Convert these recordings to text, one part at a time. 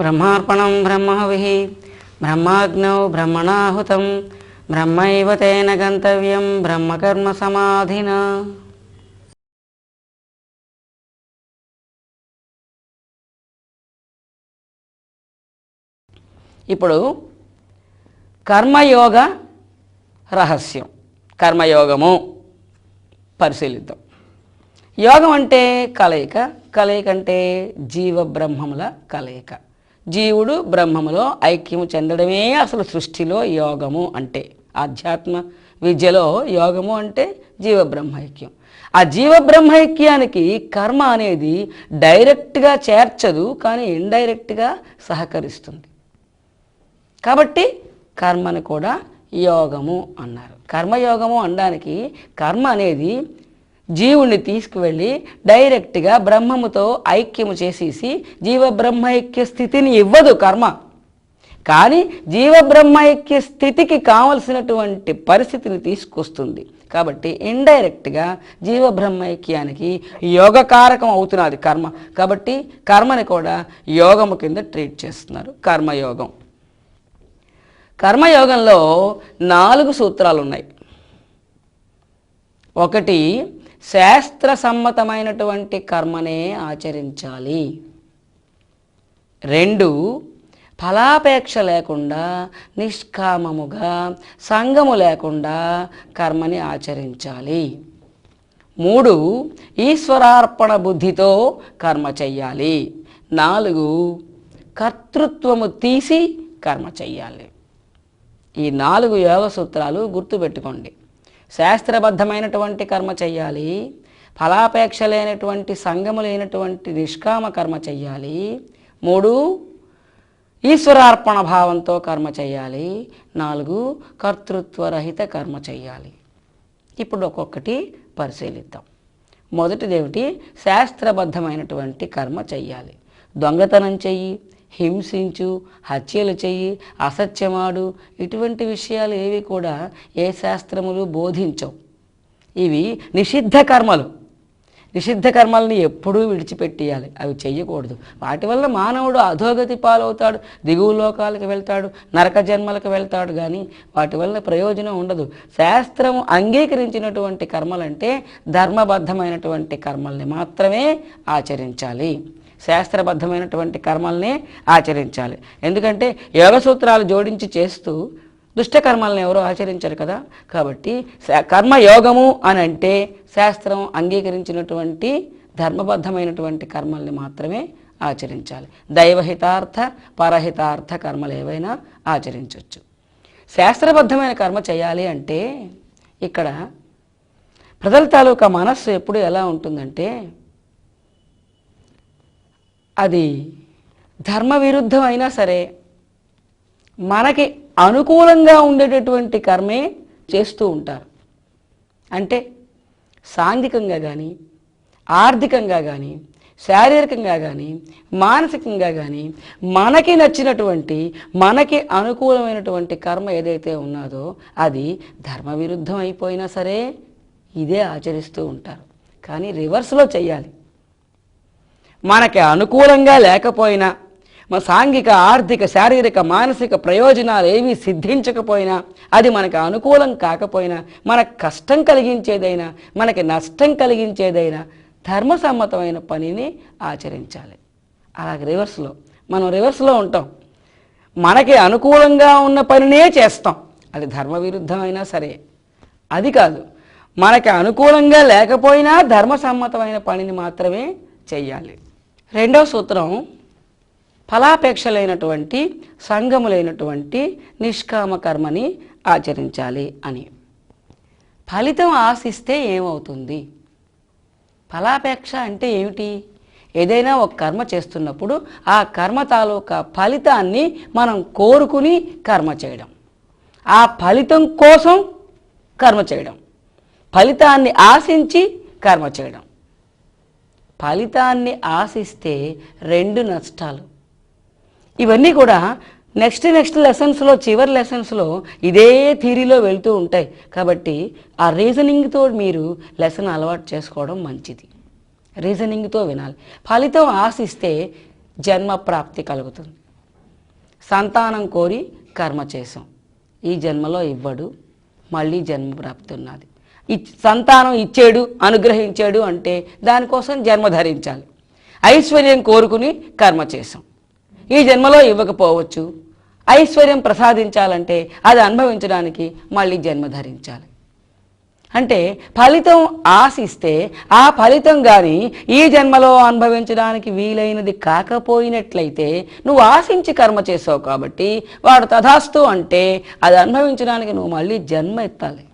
బ్రహ్మార్పణం బ్రహ్మహవిః బ్రహ్మాగ్నౌ బ్రహ్మణాహుతం బ్రహ్మైవ తేన గంతవ్యం బ్రహ్మకర్మ సమాధినా. ఇప్పుడు కర్మయోగ రహస్యం, కర్మయోగము పరిశీలిద్దాం. యోగం అంటే కలయిక, కలయిక అంటే జీవబ్రహ్మముల కలయిక. జీవుడు బ్రహ్మములో ఐక్యము చెందడమే అసలు సృష్టిలో యోగము అంటే. ఆధ్యాత్మ విద్యలో యోగము అంటే జీవబ్రహ్మైక్యం. ఆ జీవబ్రహ్మైక్యానికి కర్మ అనేది డైరెక్ట్గా చేర్చదు, కానీ ఇండైరెక్ట్గా సహకరిస్తుంది. కాబట్టి కర్మని కూడా యోగము అన్నారు. కర్మయోగము అనడానికి కర్మ అనేది జీవుణ్ణి తీసుకువెళ్ళి డైరెక్ట్గా బ్రహ్మముతో ఐక్యము చేసేసి జీవబ్రహ్మైక్య స్థితిని ఇవ్వదు కర్మ. కానీ జీవబ్రహ్మైక్య స్థితికి కావలసినటువంటి పరిస్థితిని తీసుకొస్తుంది. కాబట్టి ఇండైరెక్ట్గా జీవబ్రహ్మైక్యానికి యోగకారకం అవుతున్నది కర్మ. కాబట్టి కర్మని కూడా యోగము కింద ట్రీట్ చేస్తున్నారు. కర్మయోగం. కర్మయోగంలో 4 సూత్రాలు ఉన్నాయి. 1, శాస్త్ర సమ్మతమైనటువంటి కర్మనే ఆచరించాలి. 2, ఫలాపేక్ష లేకుండా నిష్కామముగా సంగము లేకుండా కర్మని ఆచరించాలి. 3, ఈశ్వరార్పణ బుద్ధితో కర్మ చెయ్యాలి. 4, కర్తృత్వము తీసి కర్మ చెయ్యాలి. ఈ 4 యోగ సూత్రాలు గుర్తుపెట్టుకోండి. శాస్త్రబద్ధమైనటువంటి కర్మ చెయ్యాలి, ఫలాపేక్ష లేనటువంటి సంగము లేనటువంటి నిష్కామ కర్మ చెయ్యాలి. 3, ఈశ్వరార్పణ భావంతో కర్మ చెయ్యాలి. 4, కర్తృత్వరహిత కర్మ చెయ్యాలి. ఇప్పుడు ఒక్కొక్కటి పరిశీలిద్దాం. మొదటిదేమిటి? శాస్త్రబద్ధమైనటువంటి కర్మ చెయ్యాలి. దొంగతనం చెయ్యి, హింసించు, హత్యలు చెయ్యి, అసత్యమాడు, ఇటువంటి విషయాలు ఏవి కూడా ఏ శాస్త్రములు బోధించవు. ఇవి నిషిద్ధ కర్మలు. నిషిద్ధ కర్మల్ని ఎప్పుడూ విడిచిపెట్టేయాలి. అవి చెయ్యకూడదు. వాటి వల్ల మానవుడు అధోగతి పాలవుతాడు, దిగువ లోకాలకు వెళ్తాడు, నరక జన్మలకు వెళ్తాడు. కానీ వాటి వల్ల ప్రయోజనం ఉండదు. శాస్త్రము అంగీకరించినటువంటి కర్మలంటే ధర్మబద్ధమైనటువంటి కర్మల్ని మాత్రమే ఆచరించాలి. శాస్త్రబద్ధమైనటువంటి కర్మల్ని ఆచరించాలి. ఎందుకంటే యోగ సూత్రాలు జోడించి చేస్తూ దుష్టకర్మల్ని ఎవరో ఆచరించరు కదా. కాబట్టి కర్మయోగము అని అంటే శాస్త్రం అంగీకరించినటువంటి ధర్మబద్ధమైనటువంటి కర్మల్ని మాత్రమే ఆచరించాలి. దైవహితార్థ పరహితార్థ కర్మలు ఏవైనా ఆచరించవచ్చు. శాస్త్రబద్ధమైన కర్మ చేయాలి అంటే ఇక్కడ ప్రజల తాలూకా మనస్సు ఎప్పుడు ఎలా ఉంటుందంటే, అది ధర్మ విరుద్ధం అయినా సరే మనకి అనుకూలంగా ఉండేటటువంటి కర్మే చేస్తూ ఉంటారు. అంటే సాంఘికంగా కానీ, ఆర్థికంగా కానీ, శారీరకంగా కానీ, మానసికంగా కానీ మనకి నచ్చినటువంటి, మనకి అనుకూలమైనటువంటి కర్మ ఏదైతే ఉన్నదో అది ధర్మ విరుద్ధం అయిపోయినా సరే ఇదే ఆచరిస్తూ ఉంటారు. కానీ రివర్స్లో చెయ్యాలి. మనకి అనుకూలంగా లేకపోయినా, మన సాంఘిక, ఆర్థిక, శారీరక, మానసిక ప్రయోజనాలు ఏమీ సిద్ధించకపోయినా, అది మనకు అనుకూలం కాకపోయినా, మనకు కష్టం కలిగించేదైనా, మనకి నష్టం కలిగించేదైనా ధర్మసమ్మతమైన పనిని ఆచరించాలి. అలాగే రివర్స్లో మనం రివర్స్లో ఉంటాం. మనకి అనుకూలంగా ఉన్న పనినే చేస్తాం. అది ధర్మ విరుద్ధమైనా సరే. అది కాదు, మనకి అనుకూలంగా లేకపోయినా ధర్మసమ్మతమైన పనిని మాత్రమే చెయ్యాలి. 2వ సూత్రం, ఫలాపేక్ష లేనటువంటి సంగము లేనటువంటి నిష్కామ కర్మని ఆచరించాలి అని. ఫలితం ఆశిస్తే ఏమవుతుంది? ఫలాపేక్ష అంటే ఏమిటి? ఏదైనా ఒక కర్మ చేస్తున్నప్పుడు ఆ కర్మ తాలూకా ఫలితాన్ని మనం కోరుకుని కర్మ చేయడం, ఆ ఫలితం కోసం కర్మ చేయడం, ఫలితాన్ని ఆశించి కర్మ చేయడం. ఫలితాన్ని ఆశిస్తే 2 నష్టాలు. ఇవన్నీ కూడా నెక్స్ట్ లెసన్స్లో, చివరి లెసన్స్లో ఇదే థియరీలో వెళ్తూ ఉంటాయి. కాబట్టి ఆ రీజనింగ్తో మీరు లెసన్ అలవాటు చేసుకోవడం మంచిది. రీజనింగ్తో వినాలి. ఫలితం ఆశిస్తే జన్మ ప్రాప్తి కలుగుతుంది. సంతానం కోరి కర్మ చేసాం, ఈ జన్మలో ఇవ్వడు, మళ్ళీ జన్మ ప్రాప్తి ఉన్నది. సంతానం ఇచ్చాడు, అనుగ్రహించాడు అంటే దానికోసం జన్మ ధరించాలి. ఐశ్వర్యం కోరుకుని కర్మ చేసాం, ఈ జన్మలో ఇవ్వకపోవచ్చు, ఐశ్వర్యం ప్రసాదించాలంటే అది అనుభవించడానికి మళ్ళీ జన్మ ధరించాలి. అంటే ఫలితం ఆశిస్తే ఆ ఫలితం కానీ ఈ జన్మలో అనుభవించడానికి వీలైనది కాకపోయినట్లయితే నువ్వు ఆశించి కర్మ చేసావు కాబట్టి వాడు తథాస్తు అంటే అది అనుభవించడానికి నువ్వు మళ్ళీ జన్మ ఎత్తాలి.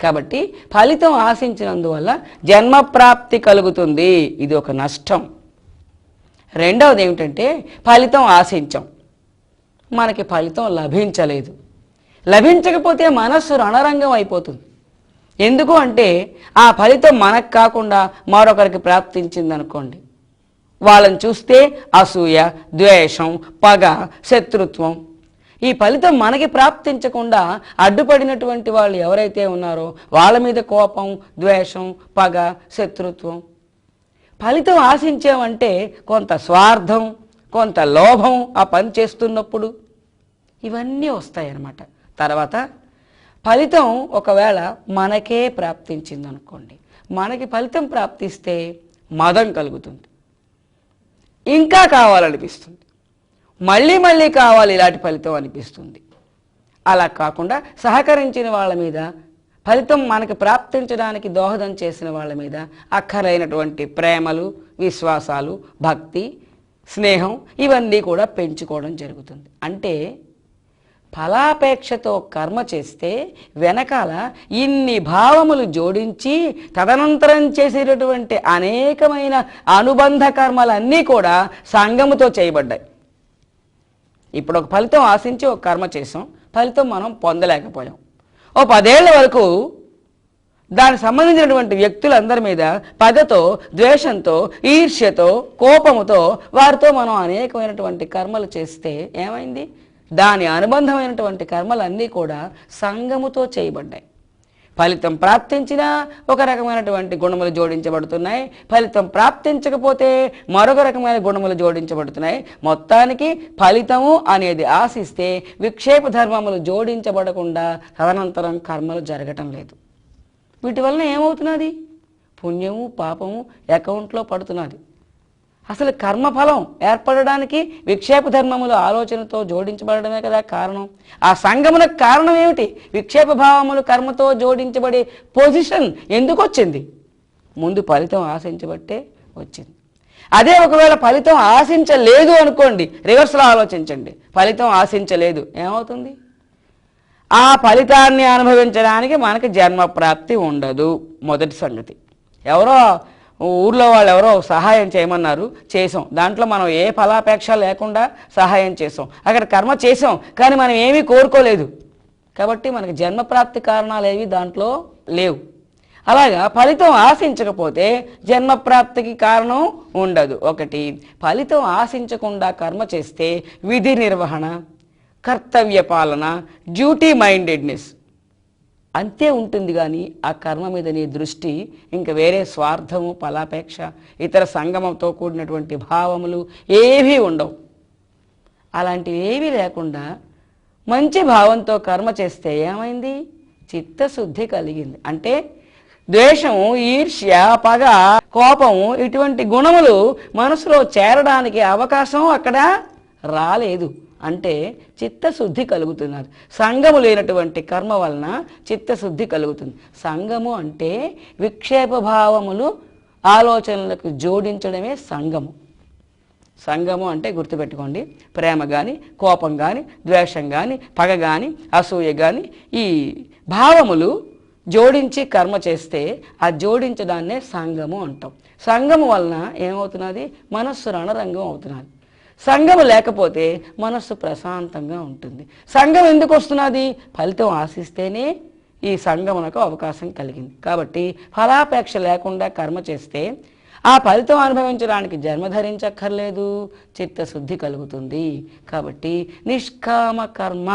కాబట్టి ఫలితం ఆశించినందువల్ల జన్మ ప్రాప్తి కలుగుతుంది, ఇది ఒక నష్టం. రెండవది ఏమిటంటే ఫలితం ఆశించాం, మనకి ఫలితం లభించలేదు. లభించకపోతే మనస్సు రణరంగం అయిపోతుంది. ఎందుకు అంటే ఆ ఫలితం మనకు కాకుండా మరొకరికి ప్రాప్తించిందనుకోండి, వాళ్ళని చూస్తే అసూయ, ద్వేషం, పగ, శత్రుత్వం. ఈ ఫలితం మనకి ప్రాప్తించకుండా అడ్డుపడినటువంటి వాళ్ళు ఎవరైతే ఉన్నారో వాళ్ళ మీద కోపం, ద్వేషం, పగ, శత్రుత్వం. ఫలితం ఆశించామంటే కొంత స్వార్థం, కొంత లోభం ఆ పని చేస్తున్నప్పుడు ఇవన్నీ వస్తాయన్నమాట. తర్వాత ఫలితం ఒకవేళ మనకే ప్రాప్తించిందనుకోండి, మనకి ఫలితం ప్రాప్తిస్తే మదం కలుగుతుంది, ఇంకా కావాలనిపిస్తుంది, మళ్ళీ మళ్ళీ కావాలి ఇలాంటి ఫలితం అనిపిస్తుంది. అలా కాకుండా సహకరించిన వాళ్ళ మీద, ఫలితం మనకు ప్రాప్తించడానికి దోహదం చేసిన వాళ్ళ మీద అక్కరైనటువంటి ప్రేమలు, విశ్వాసాలు, భక్తి, స్నేహం ఇవన్నీ కూడా పెంచుకోవడం జరుగుతుంది. అంటే ఫలాపేక్షతో కర్మ చేస్తే వెనకాల ఇన్ని భావములు జోడించి తదనంతరం చేసేటటువంటి అనేకమైన అనుబంధ కర్మలన్నీ కూడా సంగముతో చేయబడ్డాయి. ఇప్పుడు ఒక ఫలితం ఆశించి ఒక కర్మ చేసాం, ఫలితం మనం పొందలేకపోయాం. ఓ 10 ఏళ్ల వరకు దానికి సంబంధించినటువంటి వ్యక్తులందరి మీద పగతో, ద్వేషంతో, ఈర్ష్యతో, కోపముతో వారితో మనం అనేకమైనటువంటి కర్మలు చేస్తే ఏమైంది? దాని అనుబంధమైనటువంటి కర్మలన్నీ కూడా సంగముతో చేయబడ్డాయి. ఫలితం ప్రాప్తించినా ఒక రకమైనటువంటి గుణములు జోడించబడుతున్నాయి, ఫలితం ప్రాప్తించకపోతే మరొక రకమైన గుణములు జోడించబడుతున్నాయి. మొత్తానికి ఫలితము అనేది ఆశిస్తే విక్షేప ధర్మములు జోడించబడకుండా తదనంతరం కర్మలు జరగటం లేదు. వీటి వలన ఏమవుతున్నది? పుణ్యము, పాపము అకౌంట్లో పడుతున్నది. అసలు కర్మఫలం ఏర్పడడానికి విక్షేప ధర్మములు ఆలోచనతో జోడించబడమే కదా కారణం. ఆ సంగమునకు కారణం ఏమిటి? విక్షేప భావములు కర్మతో జోడించబడే పొజిషన్ ఎందుకు వచ్చింది? ముందు ఫలితం ఆశించబట్టే వచ్చింది. అదే ఒకవేళ ఫలితం ఆశించలేదు అనుకోండి, రివర్స్లో ఆలోచించండి, ఫలితం ఆశించలేదు ఏమవుతుంది? ఆ ఫలితాన్ని అనుభవించడానికి మనకి జన్మ ప్రాప్తి ఉండదు. మొదటి సంగతి. ఎవరో ఊర్లో వాళ్ళు ఎవరో సహాయం చేయమన్నారు, చేసాం, దాంట్లో మనం ఏ ఫలాపేక్ష లేకుండా సహాయం చేసాం, అక్కడ కర్మ చేసాం, కానీ మనం ఏమీ కోరుకోలేదు కాబట్టి మనకి జన్మప్రాప్తి కారణాలు ఏవి దాంట్లో లేవు. అలాగా ఫలితం ఆశించకపోతే జన్మప్రాప్తికి కారణం ఉండదు. ఒకటి, ఫలితం ఆశించకుండా కర్మ చేస్తే విధి నిర్వహణ, కర్తవ్య పాలన, డ్యూటీ మైండెడ్నెస్ అంతే ఉంటుంది. కానీ ఆ కర్మ మీద నీ దృష్టి ఇంకా వేరే స్వార్థము, ఫలాపేక్ష, ఇతర సంగమంతో కూడినటువంటి భావములు ఏవీ ఉండవు. అలాంటివి ఏవీ లేకుండా మంచి భావంతో కర్మ చేస్తే ఏమైంది? చిత్తశుద్ధి కలిగింది. అంటే ద్వేషము, ఈర్ష్య, పగ, కోపము ఇటువంటి గుణములు మనసులో చేరడానికి అవకాశం అక్కడ రాలేదు. అంటే చిత్తశుద్ధి కలుగుతున్నది. సంగము లేనటువంటి కర్మ వలన చిత్తశుద్ధి కలుగుతుంది. సంగము అంటే విక్షేప భావములు ఆలోచనలకు జోడించడమే సంగము. సంగము అంటే గుర్తుపెట్టుకోండి, ప్రేమ కానీ, కోపం కానీ, ద్వేషం కానీ, పగ కానీ, అసూయ కానీ ఈ భావములు జోడించి కర్మ చేస్తే ఆ జోడించడాన్నే సంగము అంటాం. సంగము వలన ఏమవుతున్నది? మనస్సు రణరంగం అవుతున్నది. సంగము లేకపోతే మనస్సు ప్రశాంతంగా ఉంటుంది. సంగం ఎందుకు వస్తున్నది? ఫలితం ఆశిస్తేనే ఈ సంగమునకు అవకాశం కలిగింది. కాబట్టి ఫలాపేక్ష లేకుండా కర్మ చేస్తే ఆ ఫలితం అనుభవించడానికి జన్మ ధరించక్కర్లేదు, చిత్తశుద్ధి కలుగుతుంది. కాబట్టి నిష్కామ కర్మ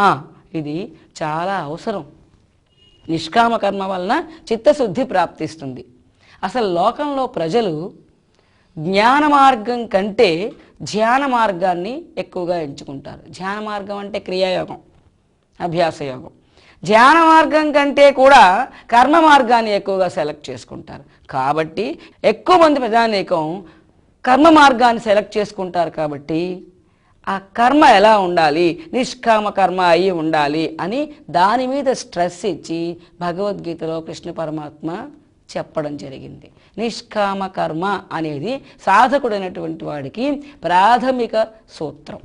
ఇది చాలా అవసరం. నిష్కామ కర్మ వలన చిత్తశుద్ధి ప్రాప్తిస్తుంది. అసలు లోకంలో ప్రజలు జ్ఞాన మార్గం కంటే ధ్యాన మార్గాన్ని ఎక్కువగా ఎంచుకుంటారు. ధ్యాన మార్గం అంటే క్రియాయోగం, అభ్యాసయోగం. ధ్యాన మార్గం కంటే కూడా కర్మ మార్గాన్ని ఎక్కువగా సెలెక్ట్ చేసుకుంటారు. కాబట్టి ఎక్కువ మంది ప్రజానీకం కర్మ మార్గాన్ని సెలెక్ట్ చేసుకుంటారు. కాబట్టి ఆ కర్మ ఎలా ఉండాలి, నిష్కామ కర్మ అయి ఉండాలి అని దాని మీద స్ట్రెస్ ఇచ్చి భగవద్గీతలో కృష్ణ పరమాత్మ చెప్పడం జరిగింది. నిష్కామ కర్మ అనేది సాధకుడైనటువంటి వాడికి ప్రాథమిక సూత్రం.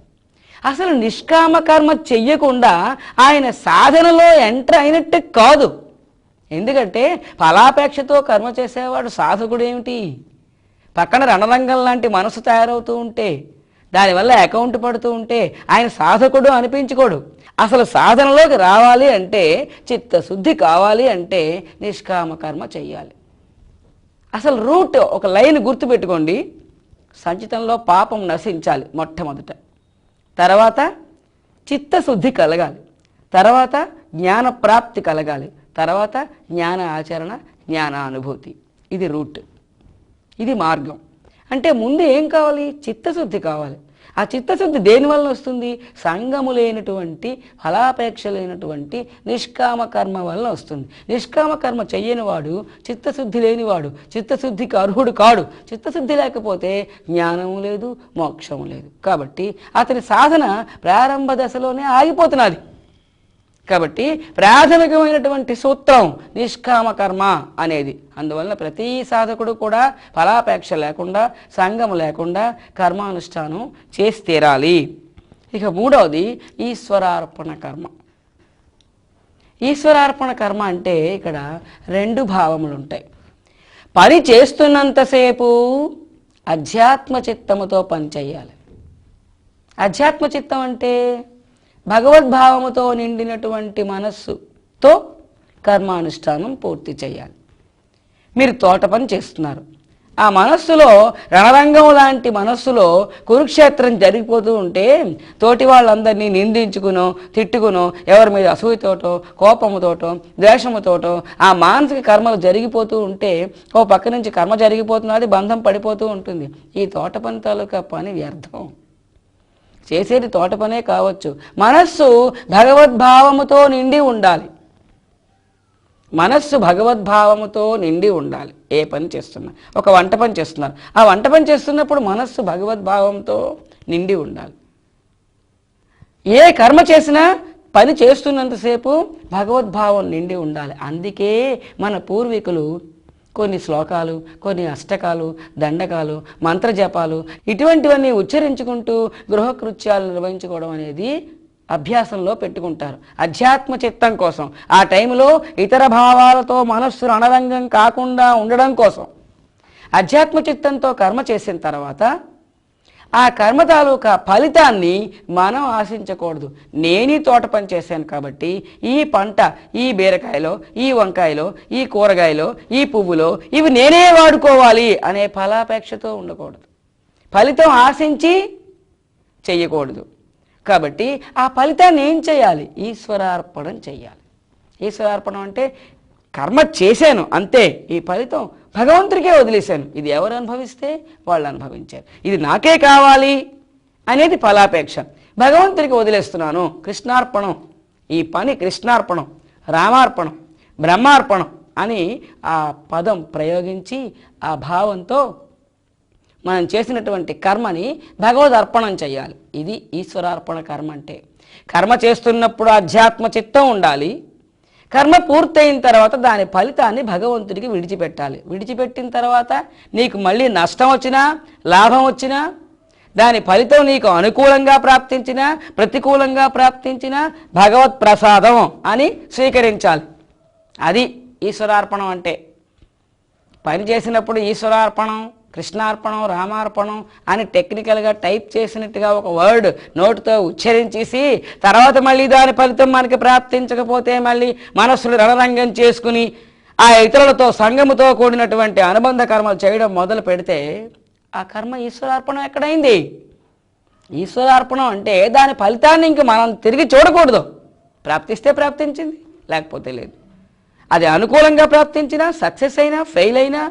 అసలు నిష్కామ కర్మ చెయ్యకుండా ఆయన సాధనలో ఎంటర్ అయినట్టు కాదు. ఎందుకంటే ఫలాపేక్షతో కర్మ చేసేవాడు సాధకుడు ఏమిటి? పక్కన రణరంగం లాంటి మనసు తయారవుతూ ఉంటే, దానివల్ల అకౌంట్ పడుతూ ఉంటే ఆయన సాధకుడు అనిపించుకోడు. అసలు సాధనలోకి రావాలి అంటే, చిత్తశుద్ధి కావాలి అంటే నిష్కామ కర్మ చెయ్యాలి. అసలు రూట్ ఒక లైన్ గుర్తుపెట్టుకోండి. సంచితంలో పాపం నశించాలి మొట్టమొదట, తర్వాత చిత్తశుద్ధి కలగాలి, తర్వాత జ్ఞాన ప్రాప్తి కలగాలి, తర్వాత జ్ఞాన ఆచరణ, జ్ఞానానుభూతి. ఇది రూట్, ఇది మార్గం. అంటే ముందు ఏం కావాలి? చిత్తశుద్ధి కావాలి. ఆ చిత్తశుద్ధి దేనివల్ల వస్తుంది? సంగము లేనటువంటి, ఫలాపేక్ష లేనటువంటి నిష్కామ కర్మ వల్ల వస్తుంది. నిష్కామ కర్మ చెయ్యనివాడు చిత్తశుద్ధి లేనివాడు, చిత్తశుద్ధికి అర్హుడు కాడు. చిత్తశుద్ధి లేకపోతే జ్ఞానము లేదు, మోక్షము లేదు. కాబట్టి అతని సాధన ప్రారంభ దశలోనే ఆగిపోతున్నది. కాబట్టి ప్రాథమికమైనటువంటి సూత్రం నిష్కామ కర్మ అనేది. అందువలన ప్రతి సాధకుడు కూడా ఫలాపేక్ష లేకుండా, సంగం లేకుండా కర్మానుష్ఠానం చేసి తీరాలి. ఇక మూడవది ఈశ్వరార్పణ కర్మ. ఈశ్వరార్పణ కర్మ అంటే ఇక్కడ రెండు భావములు ఉంటాయి. పని చేస్తున్నంతసేపు అధ్యాత్మ చిత్తముతో పని చేయాలి. అధ్యాత్మ చిత్తం అంటే భగవద్భావముతో నిండినటువంటి మనస్సుతో కర్మానుష్ఠానం పూర్తి చేయాలి. మీరు తోట పని చేస్తున్నారు. ఆ మనస్సులో, రణరంగం లాంటి మనస్సులో కురుక్షేత్రం జరిగిపోతూ ఉంటే తోటి వాళ్ళందరినీ నిందించుకునో, తిట్టుకునో, ఎవరి మీద అసూయతోటో, కోపముతోటో, ద్వేషముతోటో ఆ మానసిక కర్మలు జరిగిపోతూ ఉంటే ఓ పక్క నుంచి కర్మ జరిగిపోతున్నది, బంధం పడిపోతూ ఉంటుంది. ఈ తోట పని తాలూకా పని వ్యర్థం. చేసేది తోట పనే కావచ్చు. మనస్సు భగవద్భావముతో నిండి ఉండాలి. మనస్సు భగవద్భావముతో నిండి ఉండాలి. ఏ పని చేస్తున్నా, ఒక వంట పని చేస్తున్నారు, ఆ వంట పని చేస్తున్నప్పుడు మనస్సు భగవద్భావంతో నిండి ఉండాలి. ఏ కర్మ చేసినా పని చేస్తున్నంతసేపు భగవద్భావం నిండి ఉండాలి. అందుకే మన పూర్వీకులు కొన్ని శ్లోకాలు, కొన్ని అష్టకాలు, దండకాలు, మంత్రజపాలు ఇటువంటివన్నీ ఉచ్చరించుకుంటూ గృహకృత్యాలు నిర్వహించుకోవడం అనేది అభ్యాసంలో పెట్టుకుంటారు. అధ్యాత్మ చిత్తం కోసం, ఆ టైంలో ఇతర భావాలతో మనస్సు రణరంగం కాకుండా ఉండడం కోసం. అధ్యాత్మ చిత్తంతో కర్మ చేసిన తర్వాత ఆ కర్మ తాలూకా ఫలితాన్ని మనం ఆశించకూడదు. నేనీ తోట పని చేశాను కాబట్టి ఈ పంట, ఈ బీరకాయలో, ఈ వంకాయలో, ఈ కూరగాయలో, ఈ పువ్వులో ఇవి నేనే వాడుకోవాలి అనే ఫలాపేక్షతో ఉండకూడదు. ఫలితం ఆశించి చెయ్యకూడదు. కాబట్టి ఆ ఫలితాన్ని ఏం చేయాలి? ఈశ్వరార్పణం చెయ్యాలి. ఈశ్వరార్పణం అంటే కర్మ చేశాను అంతే, ఈ ఫలితం భగవంతుడికే వదిలేశాను. ఇది ఎవరు అనుభవిస్తే వాళ్ళు అనుభవించారు. ఇది నాకే కావాలి అనేది ఫలాపేక్ష. భగవంతుడికి వదిలేస్తున్నాను. కృష్ణార్పణం, ఈ పని కృష్ణార్పణం, రామార్పణం, బ్రహ్మార్పణం అని ఆ పదం ప్రయోగించి ఆ భావంతో మనం చేసినటువంటి కర్మని భగవద్ అర్పణం చేయాలి. ఇది ఈశ్వరార్పణ కర్మ అంటే. కర్మ చేస్తున్నప్పుడు అధ్యాత్మ చిత్తం ఉండాలి. కర్మ పూర్తయిన తర్వాత దాని ఫలితాన్ని భగవంతుడికి విడిచిపెట్టాలి. విడిచిపెట్టిన తర్వాత నీకు మళ్ళీ నష్టం వచ్చినా, లాభం వచ్చినా, దాని ఫలితం నీకు అనుకూలంగా ప్రాప్తించినా, ప్రతికూలంగా ప్రాప్తించినా భగవత్ ప్రసాదం అని స్వీకరించాలి. అది ఈశ్వరార్పణం అంటే. పని చేసినప్పుడు ఈశ్వరార్పణం, కృష్ణార్పణం, రామార్పణం అని టెక్నికల్గా టైప్ చేసినట్టుగా ఒక వర్డ్ నోటుతో ఉచ్చరించేసి తర్వాత మళ్ళీ దాని ఫలితం మనకి ప్రాప్తించకపోతే మళ్ళీ మనస్సును రణరంగం చేసుకుని ఆ ఇతరులతో సంగముతో కూడినటువంటి అనుబంధ కర్మలు చేయడం మొదలు పెడితే ఆ కర్మ ఈశ్వరార్పణం ఎక్కడైంది? ఈశ్వరార్పణం అంటే దాని ఫలితాన్ని ఇంక మనం తిరిగి చూడకూడదు. ప్రాప్తిస్తే ప్రాప్తించింది, లేకపోతే లేదు. అది అనుకూలంగా ప్రాప్తించినా, సక్సెస్ అయినా, ఫెయిల్ అయినా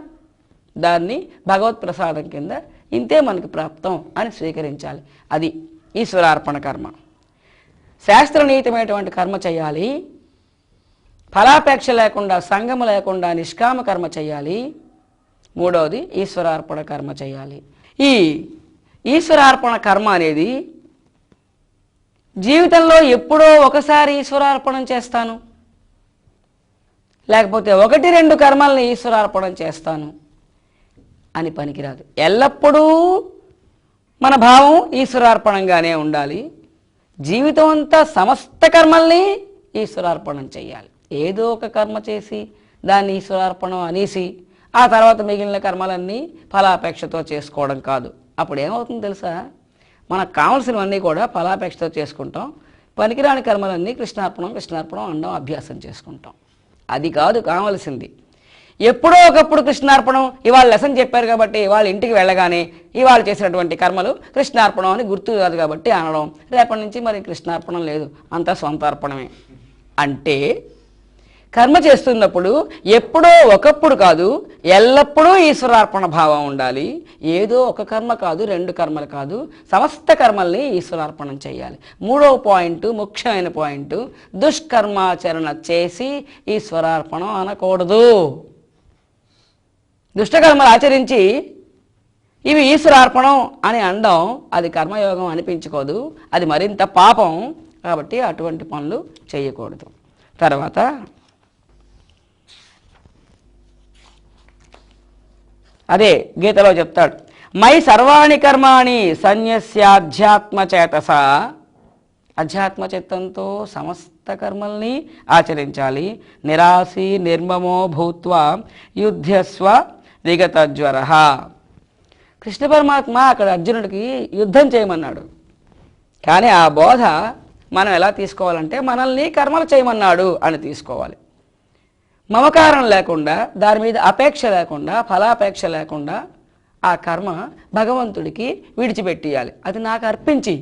దాన్ని భగవత్ ప్రసాదం కింద ఇంతే మనకి ప్రాప్తం అని స్వీకరించాలి. అది ఈశ్వరార్పణ కర్మ. శాస్త్రనీతమైనటువంటి కర్మ చేయాలి, ఫలాపేక్ష లేకుండా, సంగము లేకుండా నిష్కామ కర్మ చేయాలి. మూడవది ఈశ్వరార్పణ కర్మ చేయాలి. ఈ ఈశ్వరార్పణ కర్మ అనేది జీవితంలో ఎప్పుడో ఒకసారి ఈశ్వరార్పణం చేస్తాను, లేకపోతే 1-2 కర్మల్ని ఈశ్వరార్పణం చేస్తాను అని పనికిరాదు. ఎల్లప్పుడూ మన భావం ఈశ్వరార్పణంగానే ఉండాలి. జీవితం అంతా సమస్త కర్మల్ని ఈశ్వరార్పణం చేయాలి. ఏదో ఒక కర్మ చేసి దాన్ని ఈశ్వరార్పణం అనేసి ఆ తర్వాత మిగిలిన కర్మలన్నీ ఫలాపేక్షతో చేసుకోవడం కాదు. అప్పుడు ఏమవుతుందో తెలుసా, మనకు కావాల్సినవన్నీ కూడా ఫలాపేక్షతో చేసుకుంటాం, పనికిరాని కర్మలన్నీ కృష్ణార్పణం అనడం అభ్యాసం చేసుకుంటాం. అది కాదు కావాల్సింది. ఎప్పుడో ఒకప్పుడు కృష్ణార్పణం, ఇవాళ లెసన్ చెప్పారు కాబట్టి ఇవాళ ఇంటికి వెళ్ళగానే ఇవాళ చేసినటువంటి కర్మలు కృష్ణార్పణం అని గుర్తు కాదు కాబట్టి అనడం, రేపటి నుంచి మరి కృష్ణార్పణం లేదు, అంతా స్వంతార్పణమే. అంటే కర్మ చేస్తున్నప్పుడు ఎప్పుడో ఒకప్పుడు కాదు, ఎల్లప్పుడూ ఈశ్వరార్పణ భావం ఉండాలి. ఏదో ఒక కర్మ కాదు, 2 కర్మలు కాదు, సమస్త కర్మల్ని ఈశ్వరార్పణం చేయాలి. మూడవ పాయింట్, ముఖ్యమైన పాయింట్, దుష్కర్మాచరణ చేసి ఈశ్వరార్పణం అనకూడదు. దుష్టకర్మలు ఆచరించి ఇవి ఈశ్వరార్పణం అని అనడం అది కర్మయోగం అనిపించుకోదు, అది మరింత పాపం. కాబట్టి అటువంటి పనులు చేయకూడదు. తర్వాత అదే గీతలో చెప్తాడు, మై సర్వాణి కర్మాణి సన్యస్యాధ్యాత్మచేతస, అధ్యాత్మచిత్తంతో సమస్త కర్మల్ని ఆచరించాలి. నిరాశి నిర్మమో భూత్వా యుద్ధస్వ విగతజ్వర. కృష్ణ పరమాత్మ అక్కడ అర్జునుడికి యుద్ధం చేయమన్నాడు, కానీ ఆ బోధ మనం ఎలా తీసుకోవాలంటే మనల్ని కర్మలు చేయమన్నాడు అని తీసుకోవాలి. మమకారం లేకుండా, దాని మీద అపేక్ష లేకుండా, ఫలాపేక్ష లేకుండా ఆ కర్మ భగవంతుడికి విడిచిపెట్టియాలి. అది నాకు అర్పించి,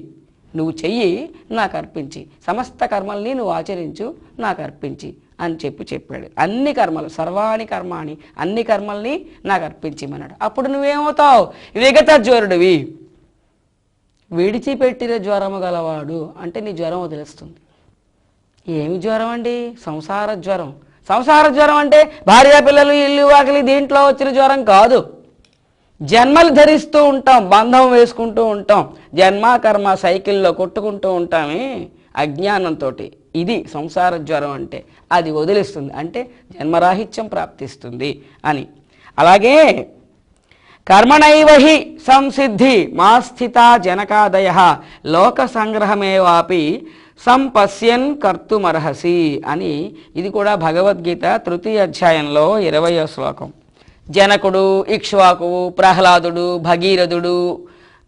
నువ్వు చెయ్యి, నాకు అర్పించి, సమస్త కర్మల్ని నువ్వు ఆచరించు, నాకు అర్పించి అని చెప్పాడు. అన్ని కర్మలు, సర్వాణి కర్మాణి, అన్ని కర్మల్ని నాకు అర్పించిమన్నాడు. అప్పుడు నువ్వేమవుతావు? విగత జ్వరుడివి. విడిచిపెట్టిన జ్వరము గలవాడు అంటే నీ జ్వరం వదిలేస్తుంది. ఏమి జ్వరం అండి? సంసార జ్వరం. సంసార జ్వరం అంటే భార్య పిల్లలు ఇల్లు వాకిలి దీంట్లో వచ్చిన జ్వరం కాదు. జన్మలు ధరిస్తూ ఉంటాం, బంధం వేసుకుంటూ ఉంటాం, జన్మ కర్మ సైకిల్లో కొట్టుకుంటూ ఉంటామే అజ్ఞానంతో. ఇది సంసార జ్వరం అంటే. అది వదిలిస్తుంది అంటే జన్మరాహిత్యం ప్రాప్తిస్తుంది అని. అలాగే కర్మణైవహి సంసిద్ధి మా స్థిత జనకాదయ లోక సంగ్రహమేవాపి సంపశ్యన్ కర్తుమర్హసి అని. ఇది కూడా భగవద్గీత 3వ అధ్యాయంలో 20వ శ్లోకం. జనకుడు, ఇక్ష్వాకువు, ప్రహ్లాదుడు, భగీరథుడు